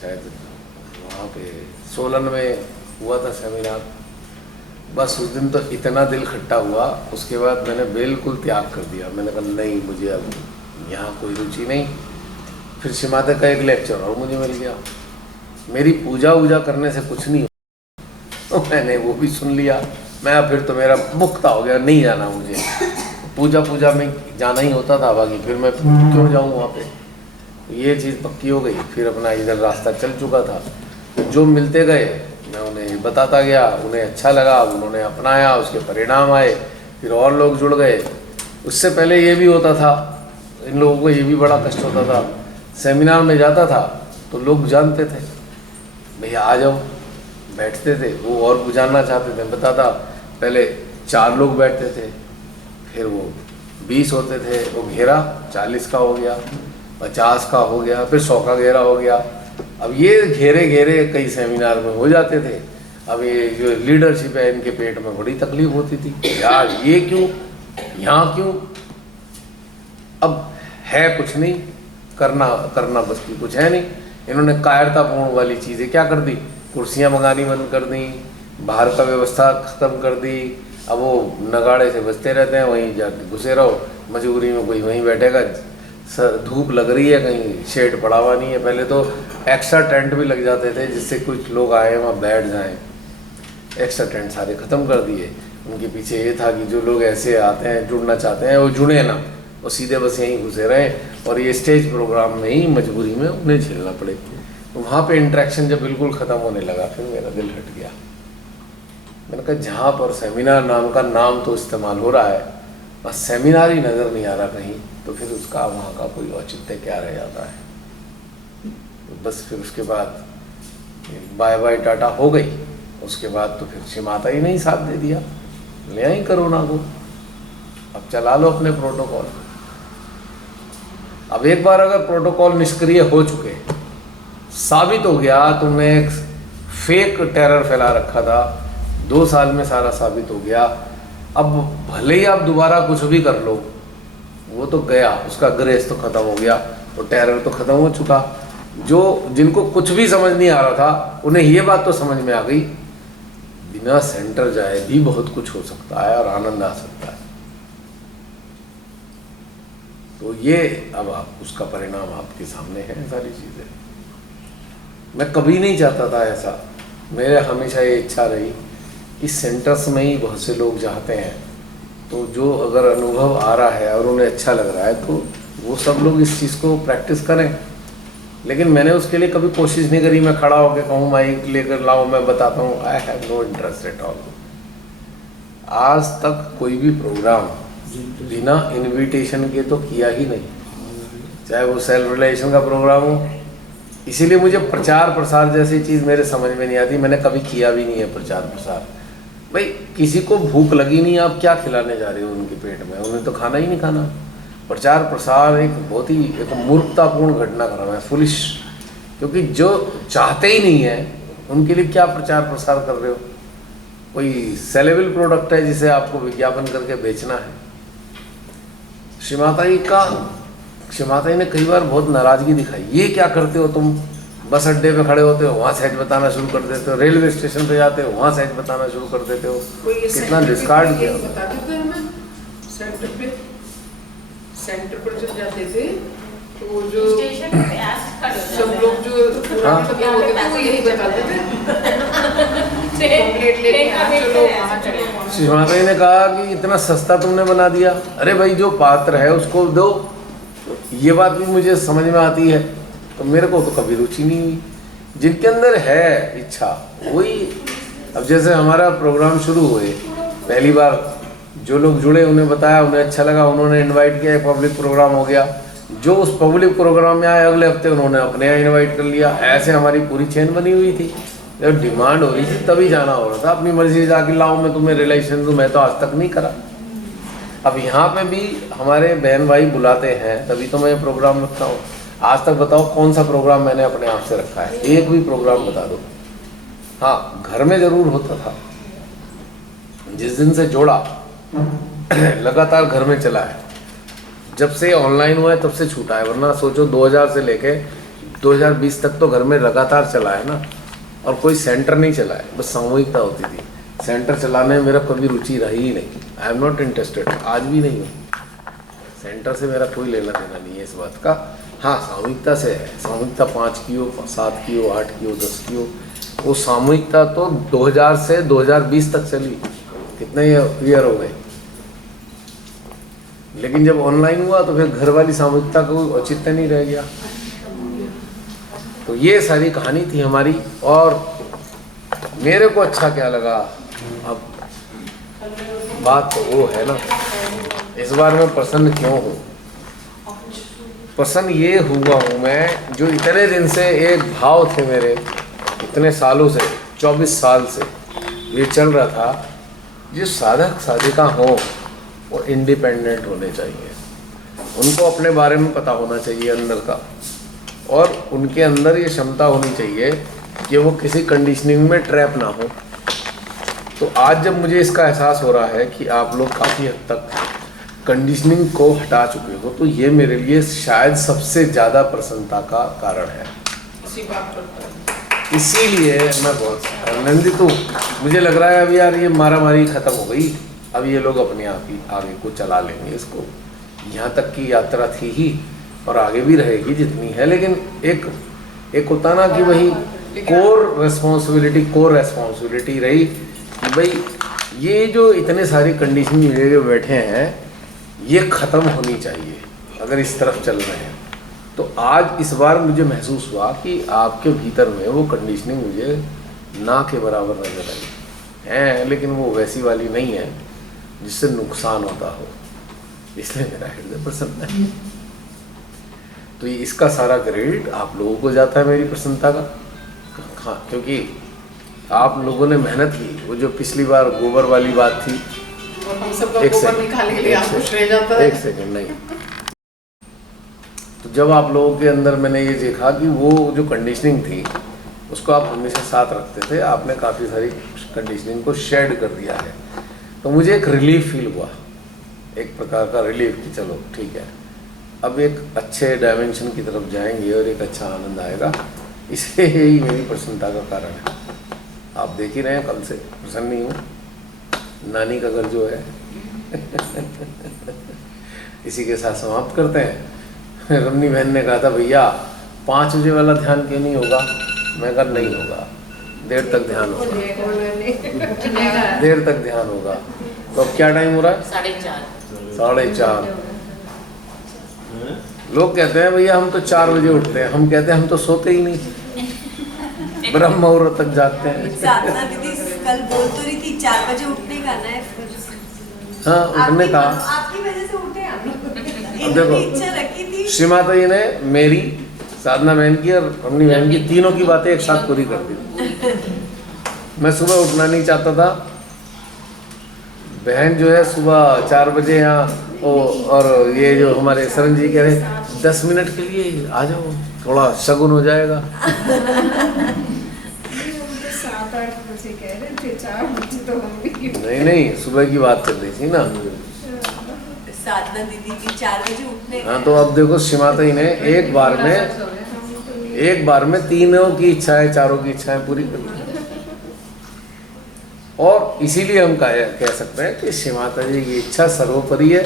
शायद वहाँ पे सोलन में हुआ था सेमिनार। बस उस दिन तो इतना दिल खट्टा हुआ, उसके बाद मैंने बिल्कुल त्याग कर दिया। मैंने कहा नहीं, मुझे अब यहाँ कोई रुचि नहीं। फिर शिमाते का एक लेक्चर और मुझे मिल गया। मेरी पूजा वूजा करने से कुछ नहीं हुआ, तो मैंने वो भी सुन लिया। मैं फिर तो मेरा मुक्ता हो गया, नहीं जाना मुझे। पूजा में जाना ही होता था, बाकी फिर मैं क्यों जाऊँ वहाँ पे। तो ये चीज़ पक्की हो गई। फिर अपना इधर रास्ता चल चुका था। जो मिलते गए मैं उन्हें बताता गया, उन्हें अच्छा लगा, उन्होंने अपनाया, उसके परिणाम आए, फिर और लोग जुड़ गए। उससे पहले ये भी होता था, इन लोगों को ये भी बड़ा कष्ट होता था। सेमिनार में जाता था तो लोग जानते थे, भैया आ जाओ, बैठते थे। वो और जानना चाहते थे, बताता पहले 4 लोग बैठते थे, फिर वो 20 होते थे, वो घेरा 40 का हो गया, 50 का हो गया, फिर 100 का घेरा हो गया। अब ये घेरे कई सेमिनार में हो जाते थे। अब ये जो लीडरशिप है, इनके पेट में बड़ी तकलीफ होती थी, यार ये क्यों, यहाँ क्यों। अब है कुछ नहीं, करना बस की कुछ है नहीं। इन्होंने कायरतापूर्ण वाली चीज़ें क्या कर दी, कुर्सियाँ मंगानी बंद कर दी, बाहर का व्यवस्था ख़त्म कर दी। अब वो नगाड़े से बजते रहते हैं, वहीं जाके घुसे रहो, मजबूरी में कोई वहीं बैठेगा। धूप लग रही है, कहीं शेड पड़ा हुआ नहीं है। पहले तो एक्स्ट्रा टेंट भी लग जाते थे, जिससे कुछ लोग आए वहाँ बैठ जाएं। एक्स्ट्रा टेंट सारे ख़त्म कर दिए। उनके पीछे ये था कि जो लोग ऐसे आते हैं, जुड़ना चाहते हैं, वो जुड़े ना, वो सीधे बस यहीं घुसे रहें और ये स्टेज प्रोग्राम में ही मजबूरी में उन्हें झेलना पड़े। तो वहाँ पे इंटरेक्शन जब बिल्कुल ख़त्म होने लगा, फिर मेरा दिल हट गया। मैंने कहा जहाँ पर सेमिनार नाम का नाम तो इस्तेमाल हो रहा है, बस सेमिनार ही नज़र नहीं आ रहा कहीं, तो फिर उसका वहाँ का कोई औचित्य क्या रह जाता है। तो बस फिर उसके बाद बाय बाय टाटा हो गई। उसके बाद तो फिर शिमाता ही नहीं साथ दे दिया, ले आई कोरोना को, अब चला लो अपने प्रोटोकॉल। अब एक बार अगर प्रोटोकॉल निष्क्रिय हो चुके, साबित हो गया तुमने एक फेक टेरर फैला रखा था, 2 साल में सारा साबित हो गया। अब भले ही आप दोबारा कुछ भी कर लो, वो तो गया, उसका ग्रेस तो ख़त्म हो गया, तो टेरर तो ख़त्म हो चुका। जिनको कुछ भी समझ नहीं आ रहा था, उन्हें ये बात तो समझ में आ गई, बिना सेंटर जाए भी बहुत कुछ हो सकता है और आनंद आ सकता है। तो ये अब उसका परिणाम आपके सामने है सारी चीज़ें। मैं कभी नहीं चाहता था ऐसा, मेरे हमेशा ये इच्छा रही कि सेंटर्स में ही बहुत से लोग चाहते हैं, तो जो अगर अनुभव आ रहा है और उन्हें अच्छा लग रहा है तो वो सब लोग इस चीज़ को प्रैक्टिस करें। लेकिन मैंने उसके लिए कभी कोशिश नहीं करी, मैं खड़ा होकर कहूँ माइक लेकर लाओ मैं बताता हूँ, I have no interest at all. आज तक कोई भी प्रोग्राम बिना इनविटेशन के तो किया ही नहीं, चाहे वो सेल्फ रिलेशन का प्रोग्राम हो। इसीलिए मुझे प्रचार प्रसार जैसी चीज़ मेरे समझ में नहीं आती, मैंने कभी किया भी नहीं है प्रचार प्रसार। भाई किसी को भूख लगी नहीं, आप क्या खिलाने जा रहे हो उनके पेट में, उन्हें तो खाना ही नहीं खाना। प्रचार प्रसार एक बहुत ही एक मूर्खतापूर्ण घटनाक्रम है, फुलिश, क्योंकि जो चाहते ही नहीं है उनके लिए क्या प्रचार प्रसार कर रहे हो। कोई सेलेबल प्रोडक्ट है जिसे आपको विज्ञापन करके बेचना है। शिमाता जी ने कई बार बहुत नाराज़गी दिखाई, ये क्या करते हो तुम, बस अड्डे पे खड़े होते हो वहाँ सहज बताना शुरू कर देते हो, रेलवे स्टेशन पे जाते हो वहाँ सहज बताना शुरू कर देते हो, कितना डिस्कार्ड किया। सेंटर पर जब जाते थे तो वो जो सब लोग जो होते थे वो यही बताते थे, शिमाता जी ने कहा कि इतना सस्ता तुमने बना दिया, अरे भाई जो पात्र है उसको दो। ये बात भी मुझे समझ में आती है, तो मेरे को तो कभी रुचि नहीं हुई। जिनके अंदर है इच्छा वही। अब जैसे हमारा प्रोग्राम शुरू हुए, पहली बार जो लोग जुड़े उन्हें बताया, उन्हें अच्छा लगा, उन्होंने इनवाइट किया, एक पब्लिक प्रोग्राम हो गया। जो उस पब्लिक प्रोग्राम में आए अगले हफ्ते उन्होंने अपने यहाँ इनवाइट कर लिया। ऐसे हमारी पूरी चेन बनी हुई थी। जब डिमांड हो रही थी तभी जाना हो रहा था, अपनी मर्जी से जाके लाओ मैं तुम्हें रिलेशन दूँ, मैं तो आज तक नहीं करा। अब यहाँ पे भी हमारे बहन भाई बुलाते हैं तभी तो मैं प्रोग्राम रखता हूँ। आज तक बताओ कौन सा प्रोग्राम मैंने अपने आप से रखा है? एक भी प्रोग्राम बता दो। हाँ, घर में ज़रूर होता था, जिस दिन से जोड़ा लगातार घर में चला है। जब से ऑनलाइन हुआ है तब से छूटा है, वरना सोचो 2000 से लेके 2020 तक तो घर में लगातार चला है ना। और कोई सेंटर नहीं चला है, बस सामूहिकता होती थी। सेंटर चलाने में मेरा कभी रुचि रही ही नहीं। आई एम नॉट इंटरेस्टेड, आज भी नहीं हूँ। सेंटर से मेरा कोई लेना देना नहीं है इस बात का। हाँ, सामूहिकता से है। सामूहिकता 5 की हो, 7 की हो, 8 की हो, 10 की हो, वो सामूहिकता तो 2000 से 2020 तक चली। कितने ईयर हो गए। लेकिन जब ऑनलाइन हुआ तो फिर घर वाली सामूहिकता का कोई औचित्य नहीं रह गया। तो ये सारी कहानी थी हमारी। और मेरे को अच्छा क्या लगा, अब बात तो वो है ना, इस बार मैं प्रसन्न क्यों हूँ? प्रसन्न ये हुआ हूँ मैं, जो इतने दिन से एक भाव थे मेरे, इतने सालों से, 24 साल से ये चल रहा था, जो साधक साधिका हो वो इंडिपेंडेंट होने चाहिए। उनको अपने बारे में पता होना चाहिए अंदर का, और उनके अंदर ये क्षमता होनी चाहिए कि वो किसी कंडीशनिंग में ट्रैप ना हो। तो आज जब मुझे इसका एहसास हो रहा है कि आप लोग काफ़ी हद तक कंडीशनिंग को हटा चुके हो, तो ये मेरे लिए शायद सबसे ज़्यादा प्रसन्नता का कारण है। इसीलिए मैं बहुत आनंदित हूँ। मुझे लग रहा है अब यार ये मारामारी ख़त्म हो गई, अब ये लोग अपने आप ही आगे को चला लेंगे इसको। यहाँ तक की यात्रा थी ही और आगे भी रहेगी जितनी है, लेकिन एक होता ना कि वही कोर रेस्पॉन्सिबिलिटी रही कि भाई ये जो इतने सारी कंडीशन मिले बैठे हैं ये ख़त्म होनी चाहिए अगर इस तरफ चल रहे हैं। तो आज इस बार मुझे महसूस हुआ कि आपके भीतर में वो कंडीशनिंग मुझे ना के बराबर नजर आई है, लेकिन वो वैसी वाली नहीं है जिससे नुकसान होता हो, इसलिए मेरा हृदय प्रसन्न है। तो ये इसका सारा क्रेडिट आप लोगों को जाता है मेरी प्रसन्नता का। हाँ, क्योंकि आप लोगों ने मेहनत की। वो जो पिछली बार गोबर वाली बात थी, एक सेकंड नहीं, तो जब आप लोगों के अंदर मैंने ये देखा कि वो जो कंडीशनिंग थी उसको आप हमेशा साथ रखते थे, आपने काफ़ी सारी कंडीशनिंग को शेड कर दिया है, तो मुझे एक रिलीफ फील हुआ, एक प्रकार का रिलीफ कि चलो ठीक है, अब एक अच्छे डायमेंशन की तरफ जाएंगे और एक अच्छा आनंद आएगा। इसलिए यही मेरी प्रसन्नता का कारण है। आप देख ही रहे हैं, कल से प्रसन्न ही हूँ। नानी का घर जो है इसी के साथ समाप्त करते हैं। रमनी बहन ने कहा था भैया 5 बजे वाला ध्यान क्यों नहीं होगा? मैं कहा नहीं होगा, देर तक ध्यान होगा, देर तक ध्यान होगा। तो अब क्या टाइम हो रहा है? 4:30। लोग कहते हैं भैया हम तो 4 बजे उठते हैं, हम कहते हैं हम तो सोते ही नहीं, ब्रह्म मुहूर्त तक जागते हैं। साधना दीदी कल बोल तो रही थी 4 बजे उठने का ना है। हाँ, उठने का आपकी वजह से उठे हम। देखो, इच्छा रखी थी। श्री माता जी ने मेरी, साधना बहन की और अपनी बहन की, तीनों की बातें एक साथ पूरी कर दी। मैं सुबह उठना नहीं चाहता था, बहन जो है सुबह 4 बजे यहाँ, और ये जो हमारे सरन जी कह रहे 10 मिनट के लिए आ जाओ, थोड़ा शगुन हो जाएगा। 7-8 बजे कह रहे थे, 4 बजे तो हम भी नहीं, सुबह की बात चल रही थी ना। साधना दीदी की 4 बजे उठने। हाँ, तो अब देखो श्रीमाता जी ने एक बार में तीनों की इच्छाएं, चारों की इच्छाएं पूरी कर दी। और इसीलिए हम कह सकते हैं कि श्रीमाता जी की इच्छा सर्वोपरि है।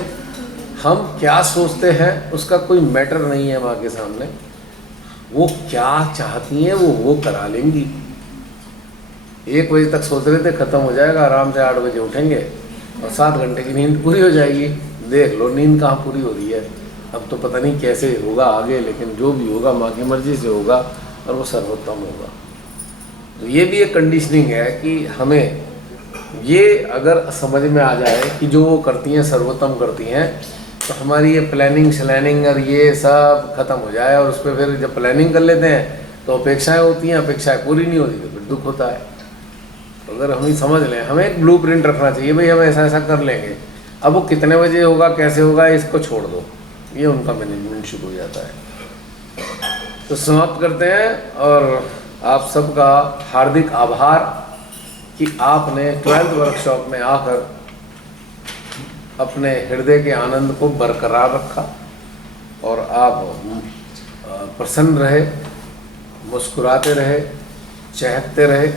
हम क्या सोचते हैं उसका कोई मैटर नहीं है माँ के सामने। वो क्या चाहती हैं वो करा लेंगी। 1 बजे तक सोच रहे थे खत्म हो जाएगा, आराम से 8 बजे उठेंगे और 7 घंटे की नींद पूरी हो जाएगी। देख लो नींद कहाँ पूरी हो रही है। अब तो पता नहीं कैसे होगा आगे, लेकिन जो भी होगा माँ की मर्जी से होगा और वो सर्वोत्तम होगा। तो ये भी एक कंडीशनिंग है कि हमें ये अगर समझ में आ जाए कि जो वो करती हैं सर्वोत्तम करती हैं, तो हमारी ये प्लानिंग श्लैनिंग और ये सब खत्म हो जाए। और उस पर फिर जब प्लानिंग कर लेते हैं तो अपेक्षाएं होती हैं, अपेक्षाएं पूरी नहीं होती तो फिर दुख होता है। तो अगर हम ही समझ लें, हमें एक ब्लूप्रिंट रखना चाहिए, भाई हम ऐसा ऐसा कर लेंगे। अब वो कितने बजे होगा, कैसे होगा, इसको छोड़ दो, ये उनका मैनेजमेंट शुरू हो जाता है। तो समाप्त करते हैं, और आप सबका हार्दिक आभार कि आपने 12th वर्कशॉप में आकर अपने हृदय के आनंद को बरकरार रखा और आप प्रसन्न रहे, मुस्कुराते रहे, चहकते रहे,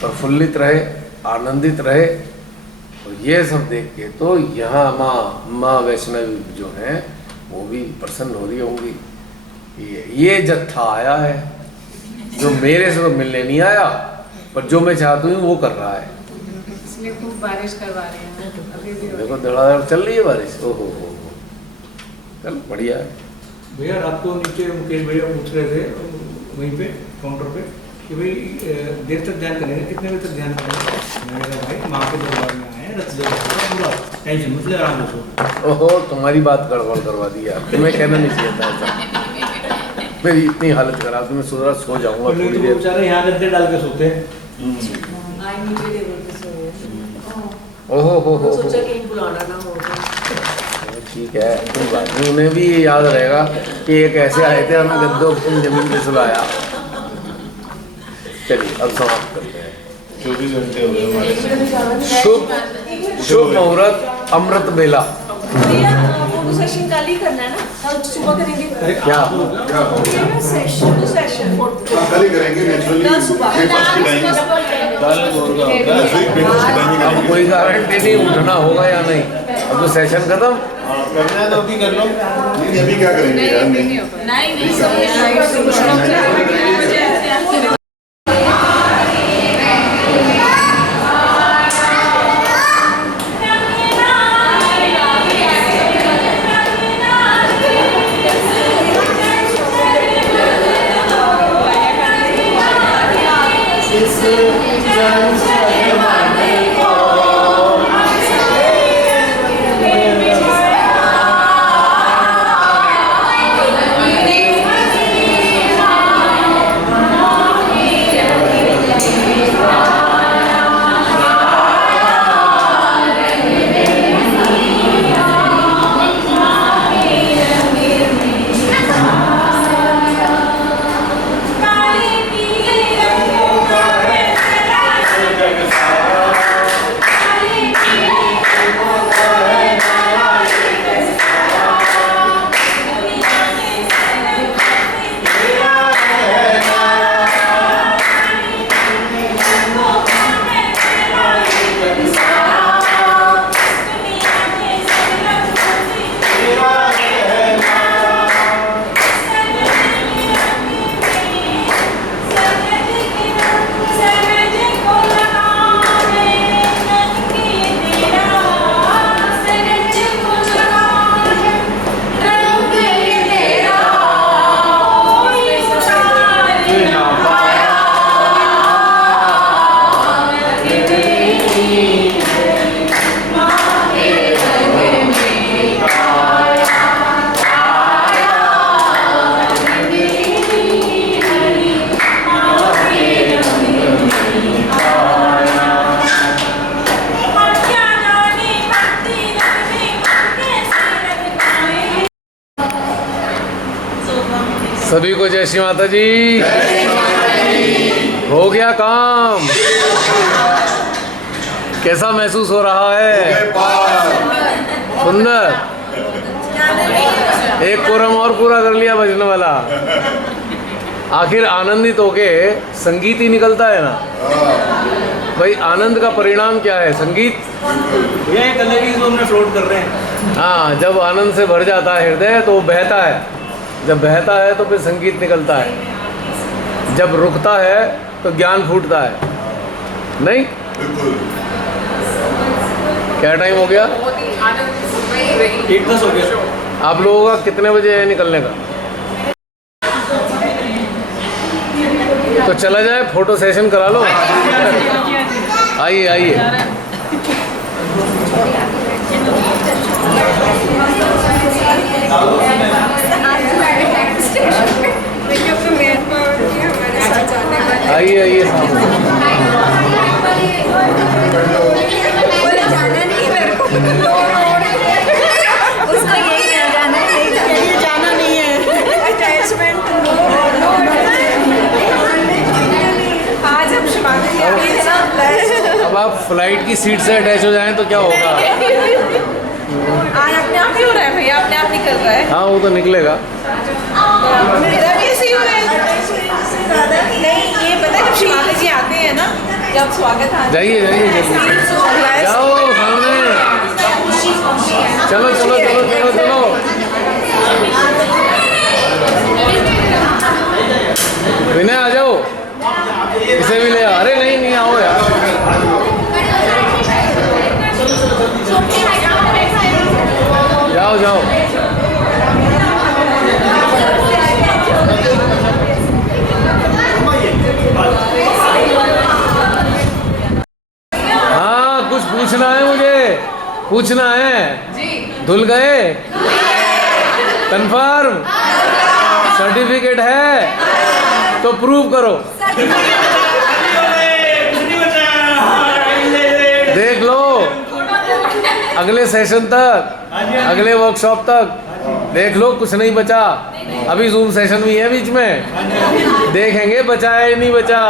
प्रफुल्लित रहे, आनंदित रहे। और ये सब देख के तो यहाँ माँ वैष्णवी जो हैं वो भी प्रसन्न हो रही होंगी। ये जत्था आया है जो मेरे से तो मिलने नहीं आया, पर जो मैं चाहती हूँ वो कर रहा है। इसलिए खूब बारिश करवा रहे हैं अभी भी। देखो धड़ाधड़ चल रही है बारिश। ओहो हो, चल बढ़िया है। भैया रात को नीचे मुकेश भैया पूछ रहे थे वहीं पे काउंटर पे कि भाई देर तक ध्यान करेंगे, कितने बजे तक ध्यान करेंगे। मैंने कहा भाई माँ के दरबार में आए हैं, रथ पूरा टेंशन मतलब आराम से। ओहो, तुम्हारी बात गड़बड़ करवा दी यार, तुम्हें कहना नहीं चाहिए था ऐसा। मेरी इतनी हालत खराब थी, मैं सोच रहा सो जाऊंगा थोड़ी देर। बेचारे यहाँ गद्दे डाल के सोते हैं। ओहो हो सोचा कहीं बुलाना ना हो। ठीक है, कोई बात नहीं, उन्हें भी ये याद रहेगा कि एक ऐसे आए थे, हमें गद्दों को जमीन पे सुलाया। चलिए अब समाप्त करते हैं। 24 घंटे हो गए हमारे। शुभ मुहूर्त, अमृत बेला। फोटो सेशन कल ही करना है ना, कल सुबह करेंगे क्या फोटो सेशन कल ही करेंगे नेचुरली। कल सुबह ब्रेकफास्ट के टाइम अब कोई गारंटी नहीं उठना होगा या नहीं। अब तो सेशन खत्म करना है तो अभी कर लो। नहीं, अभी क्या करेंगे यार? नहीं सभी को जय श्री माता जी। हो गया काम। कैसा महसूस हो रहा है? सुंदर। एक कोरम और पूरा कर लिया भजन वाला। आखिर आनंदित होके संगीत ही निकलता है ना भाई। आनंद का परिणाम क्या है? संगीत। भैया एक अलग ही जोन में फ्लोट कर रहे हैं। हाँ, जब आनंद से भर जाता है हृदय तो वो बहता है। जब बहता है तो फिर संगीत निकलता है। जब रुकता है तो ज्ञान फूटता है। नहीं? क्या टाइम हो गया? 1:10 हो गया। आप लोगों का कितने बजे है निकलने का? तो चला जाए, फोटो सेशन करा लो। आइए आइए। आइए आइए जाना नहीं मेरे को। अब आप फ्लाइट की सीट से अटैच हो जाएं तो क्या होगा? आज अपने आप ही हो रहा है भैया, अपने आप निकल रहा है। हाँ वो तो निकलेगा। मेरा भी ऐसे ही हो रहा है। नहीं ये पता है जब शिवाला जी आते हैं ना, जब स्वागत आता है, जाइए जाइए जल्दी जाओ सामने, चलो चलो चलो चलो चलो। विनय आ जाओ, इसे भी ले आ। अरे नहीं नहीं आओ यार, जाओ जाओ। हाँ कुछ पूछना है मुझे, पूछना है। धुल गए? कंफर्म? सर्टिफिकेट है तो प्रूव करो। देख लो अगले सेशन तक, अगले वर्कशॉप तक देख लो, कुछ नहीं बचा। अभी जूम सेशन भी है बीच में, देखेंगे बचा है नहीं बचा।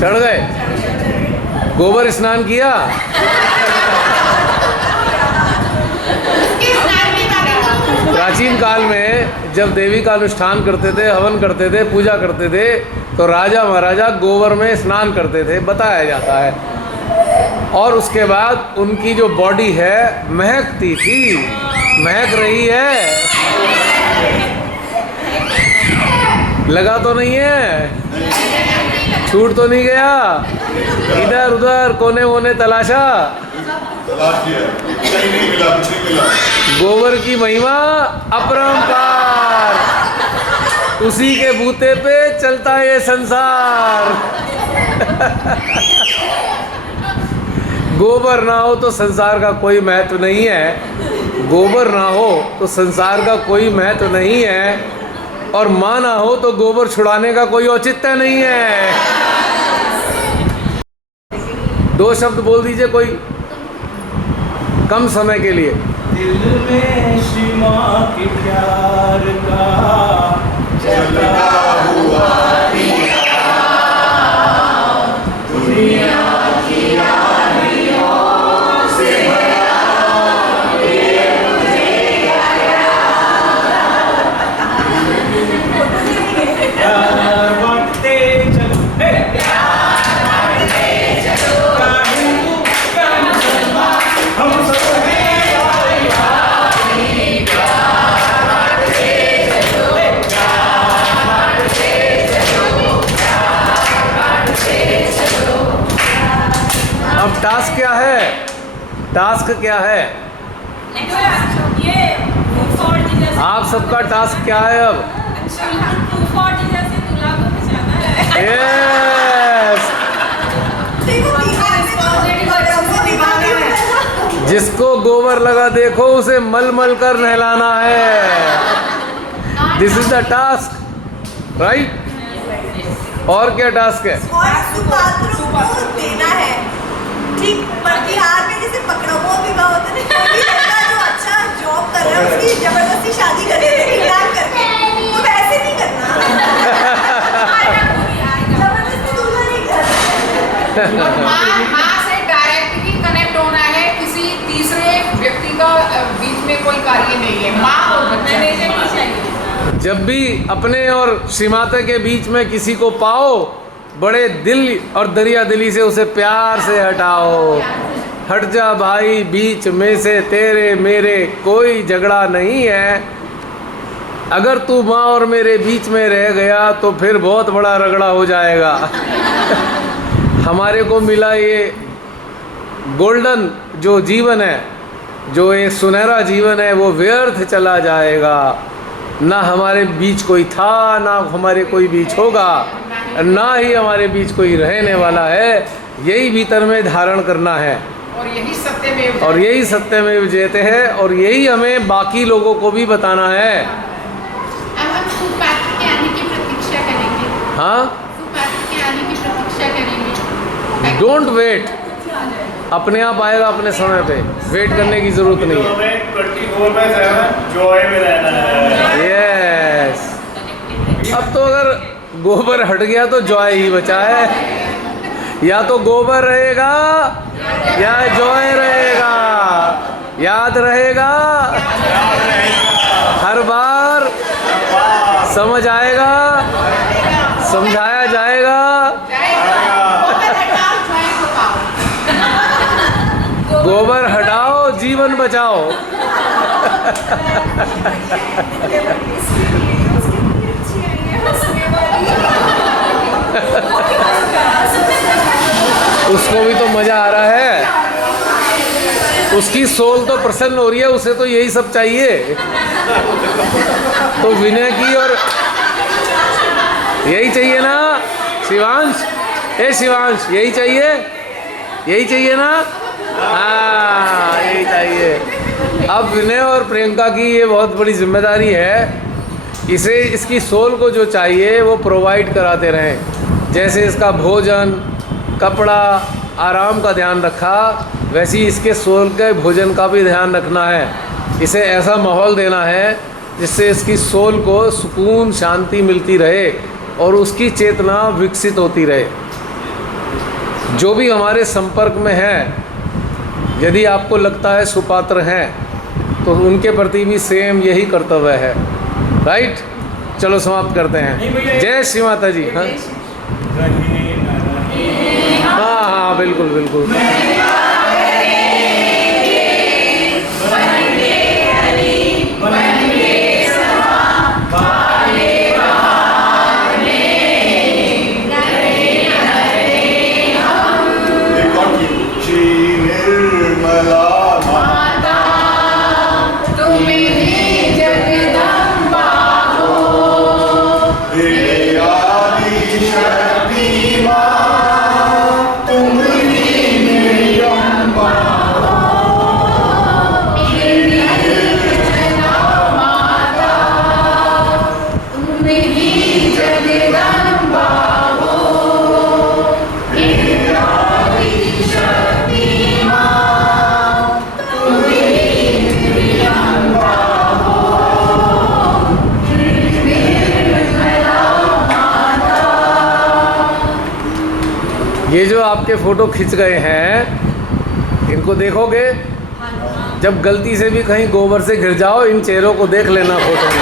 चढ़ गए? गोबर स्नान किया? प्राचीन काल में जब देवी का अनुष्ठान करते थे, हवन करते थे, पूजा करते थे, तो राजा महाराजा गोबर में स्नान करते थे, बताया जाता है। और उसके बाद उनकी जो बॉडी है महकती थी, महक रही है। लगा तो नहीं है? छूट तो नहीं गया? इधर उधर कोने वोने तलाशा, तलाश किया, कहीं नहीं मिला, कुछ नहीं मिला। गोबर की महिमा अपरंपार, उसी के बूते पे चलता है ये संसार। गोबर ना हो तो संसार का कोई महत्व नहीं है, गोबर ना हो तो संसार का कोई महत्व नहीं है, और माँ ना हो तो गोबर छुड़ाने का कोई औचित्य नहीं है। दो शब्द बोल दीजिए कोई कम समय के लिए। दिल में श्री माँ के प्यार का चलता हुआ दुनिया की यादियों से भरा ये मुझे प्यार बांटते चलो, हम सब अब टास्क क्या है? टास्क क्या है? आप सबका टास्क क्या है अब? यस, जिसको गोबर लगा देखो उसे मल मल कर नहलाना है। This is the task, right? और क्या टास्क है? और सुपात्र को देना है, ठीक? पर बिहार में जैसे पकड़ा हुआ विवाह होता है, कोई भी लड़का जो अच्छा जॉब कर रहा है उसकी जबरदस्ती शादी करके किडनैप करके, तो वैसे नहीं करना। जबरदस्ती दूल्हा नहीं करना। माँ से डायरेक्टली कनेक्ट होना है, किसी तीसरे व्यक्ति का बीच में कोई कार्य नहीं है। माँ और बच्चा नहीं चाहिए। जब भी अपने और श्रीमाता के बीच में किसी को पाओ, बड़े दिल और दरिया दिली से उसे प्यार से हटाओ। हट जा भाई, बीच में से तेरे मेरे कोई झगड़ा नहीं है। अगर तू माँ और मेरे बीच में रह गया तो फिर बहुत बड़ा रगड़ा हो जाएगा। हमारे को मिला ये गोल्डन जो जीवन है, जो एक सुनहरा जीवन है, वो व्यर्थ चला जाएगा। ना हमारे बीच कोई था, ना हमारे कोई बीच होगा, ना ही हमारे बीच कोई रहने वाला है। यही भीतर में धारण करना है, और यही सत्यमेव और यही सत्यमेव जयते है, और यही हमें बाकी लोगों को भी बताना है। अब हम सुपात्र के आने की प्रतीक्षा करेंगे। हाँ, सुपात्र के आने की प्रतीक्षा करेंगे। डोंट वेट, अपने आप आएगा अपने समय पे, वेट करने की जरूरत नहीं है। 24/7 जॉय में रहना है। यस, अब तो अगर गोबर हट गया तो जॉय ही बचा है। या तो गोबर रहेगा या जॉय रहेगा। याद रहेगा, हर बार समझ आएगा, समझाया जाएगा। गोबर हटाओ, जीवन बचाओ। उसको भी तो मजा आ रहा है, उसकी सोल तो प्रसन्न हो रही है, उसे तो यही सब चाहिए। तो विनय की और यही चाहिए ना शिवांश? शिवांश यही चाहिए, यही चाहिए ना? हाँ, यही चाहिए। अब विनय और प्रियंका की ये बहुत बड़ी जिम्मेदारी है, इसे इसकी सोल को जो चाहिए वो प्रोवाइड कराते रहें। जैसे इसका भोजन, कपड़ा, आराम का ध्यान रखा, वैसे ही इसके सोल के भोजन का भी ध्यान रखना है। इसे ऐसा माहौल देना है जिससे इसकी सोल को सुकून, शांति मिलती रहे और उसकी चेतना विकसित होती रहे। जो भी हमारे संपर्क में है, यदि आपको लगता है सुपात्र हैं, तो उनके प्रति भी सेम यही कर्तव्य है। राइट, चलो समाप्त करते हैं। जय श्री माता जी। हाँ हाँ हाँ, बिल्कुल बिल्कुल। ये जो आपके फ़ोटो खिंच गए हैं, इनको देखोगे, जब गलती से भी कहीं गोबर से घिर जाओ, इन चेहरों को देख लेना फ़ोटो में।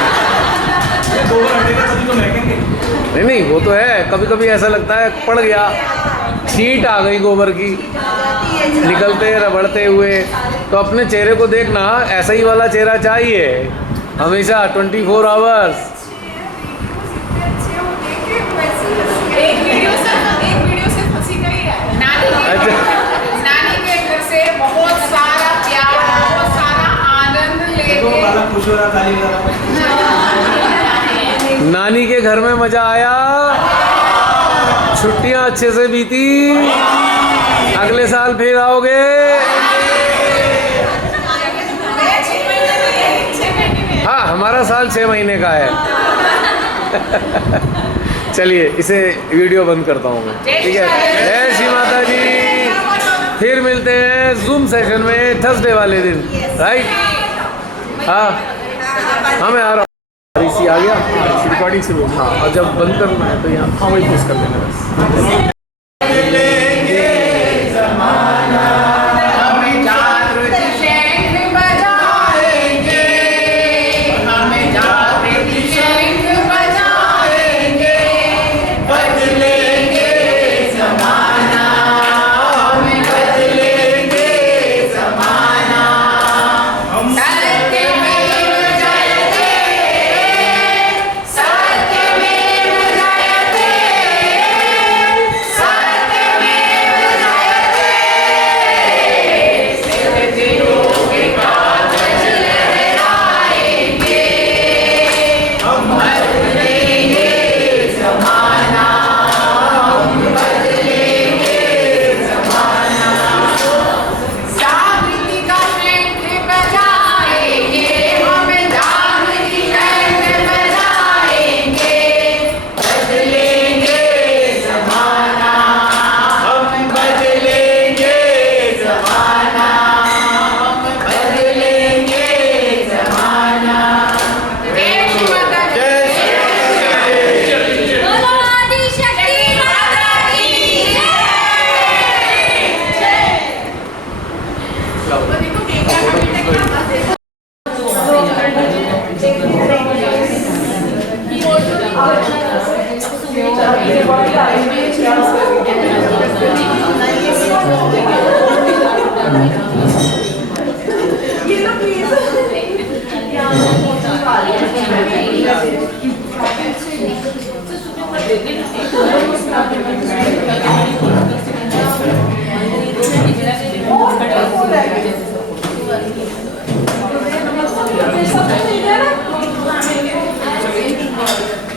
नहीं, वो तो है। कभी कभी ऐसा लगता है पड़ गया, छींट आ गई गोबर की, निकलते रबड़ते हुए, तो अपने चेहरे को देखना, ऐसा ही वाला चेहरा चाहिए हमेशा 24 आवर्स। नानी के घर से बहुत सारा प्यार, बहुत सारा आनंद लेके नानी के घर में मजा आया, छुट्टियां अच्छे से बीती, अगले साल फिर आओगे। हाँ, हमारा साल 6 महीने का है। चलिए, इसे वीडियो बंद करता हूँ मैं, ठीक है? जय श्री माता जी। फिर मिलते हैं जूम सेशन में थर्सडे वाले दिन, राइट? हाँ हाँ, मैं आ रहा हूँ। इसी आ गया रिकॉर्डिंग से। हाँ, और जब बंद करना है तो यहाँ हाँ वही पुश कर देना बस।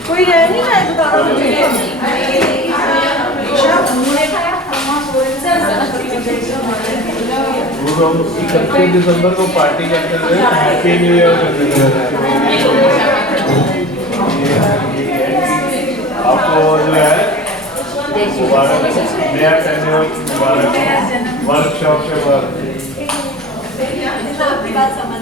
कोई है नहीं मैं बता रहा हूँ इकतीस दिसंबर को पार्टी करते हुए हैप्पी न्यू ईयर करते हुए आपको जो है मुबारक नया टेन्योर मुबारक वर्कशॉप के बाद आपकी बात समझ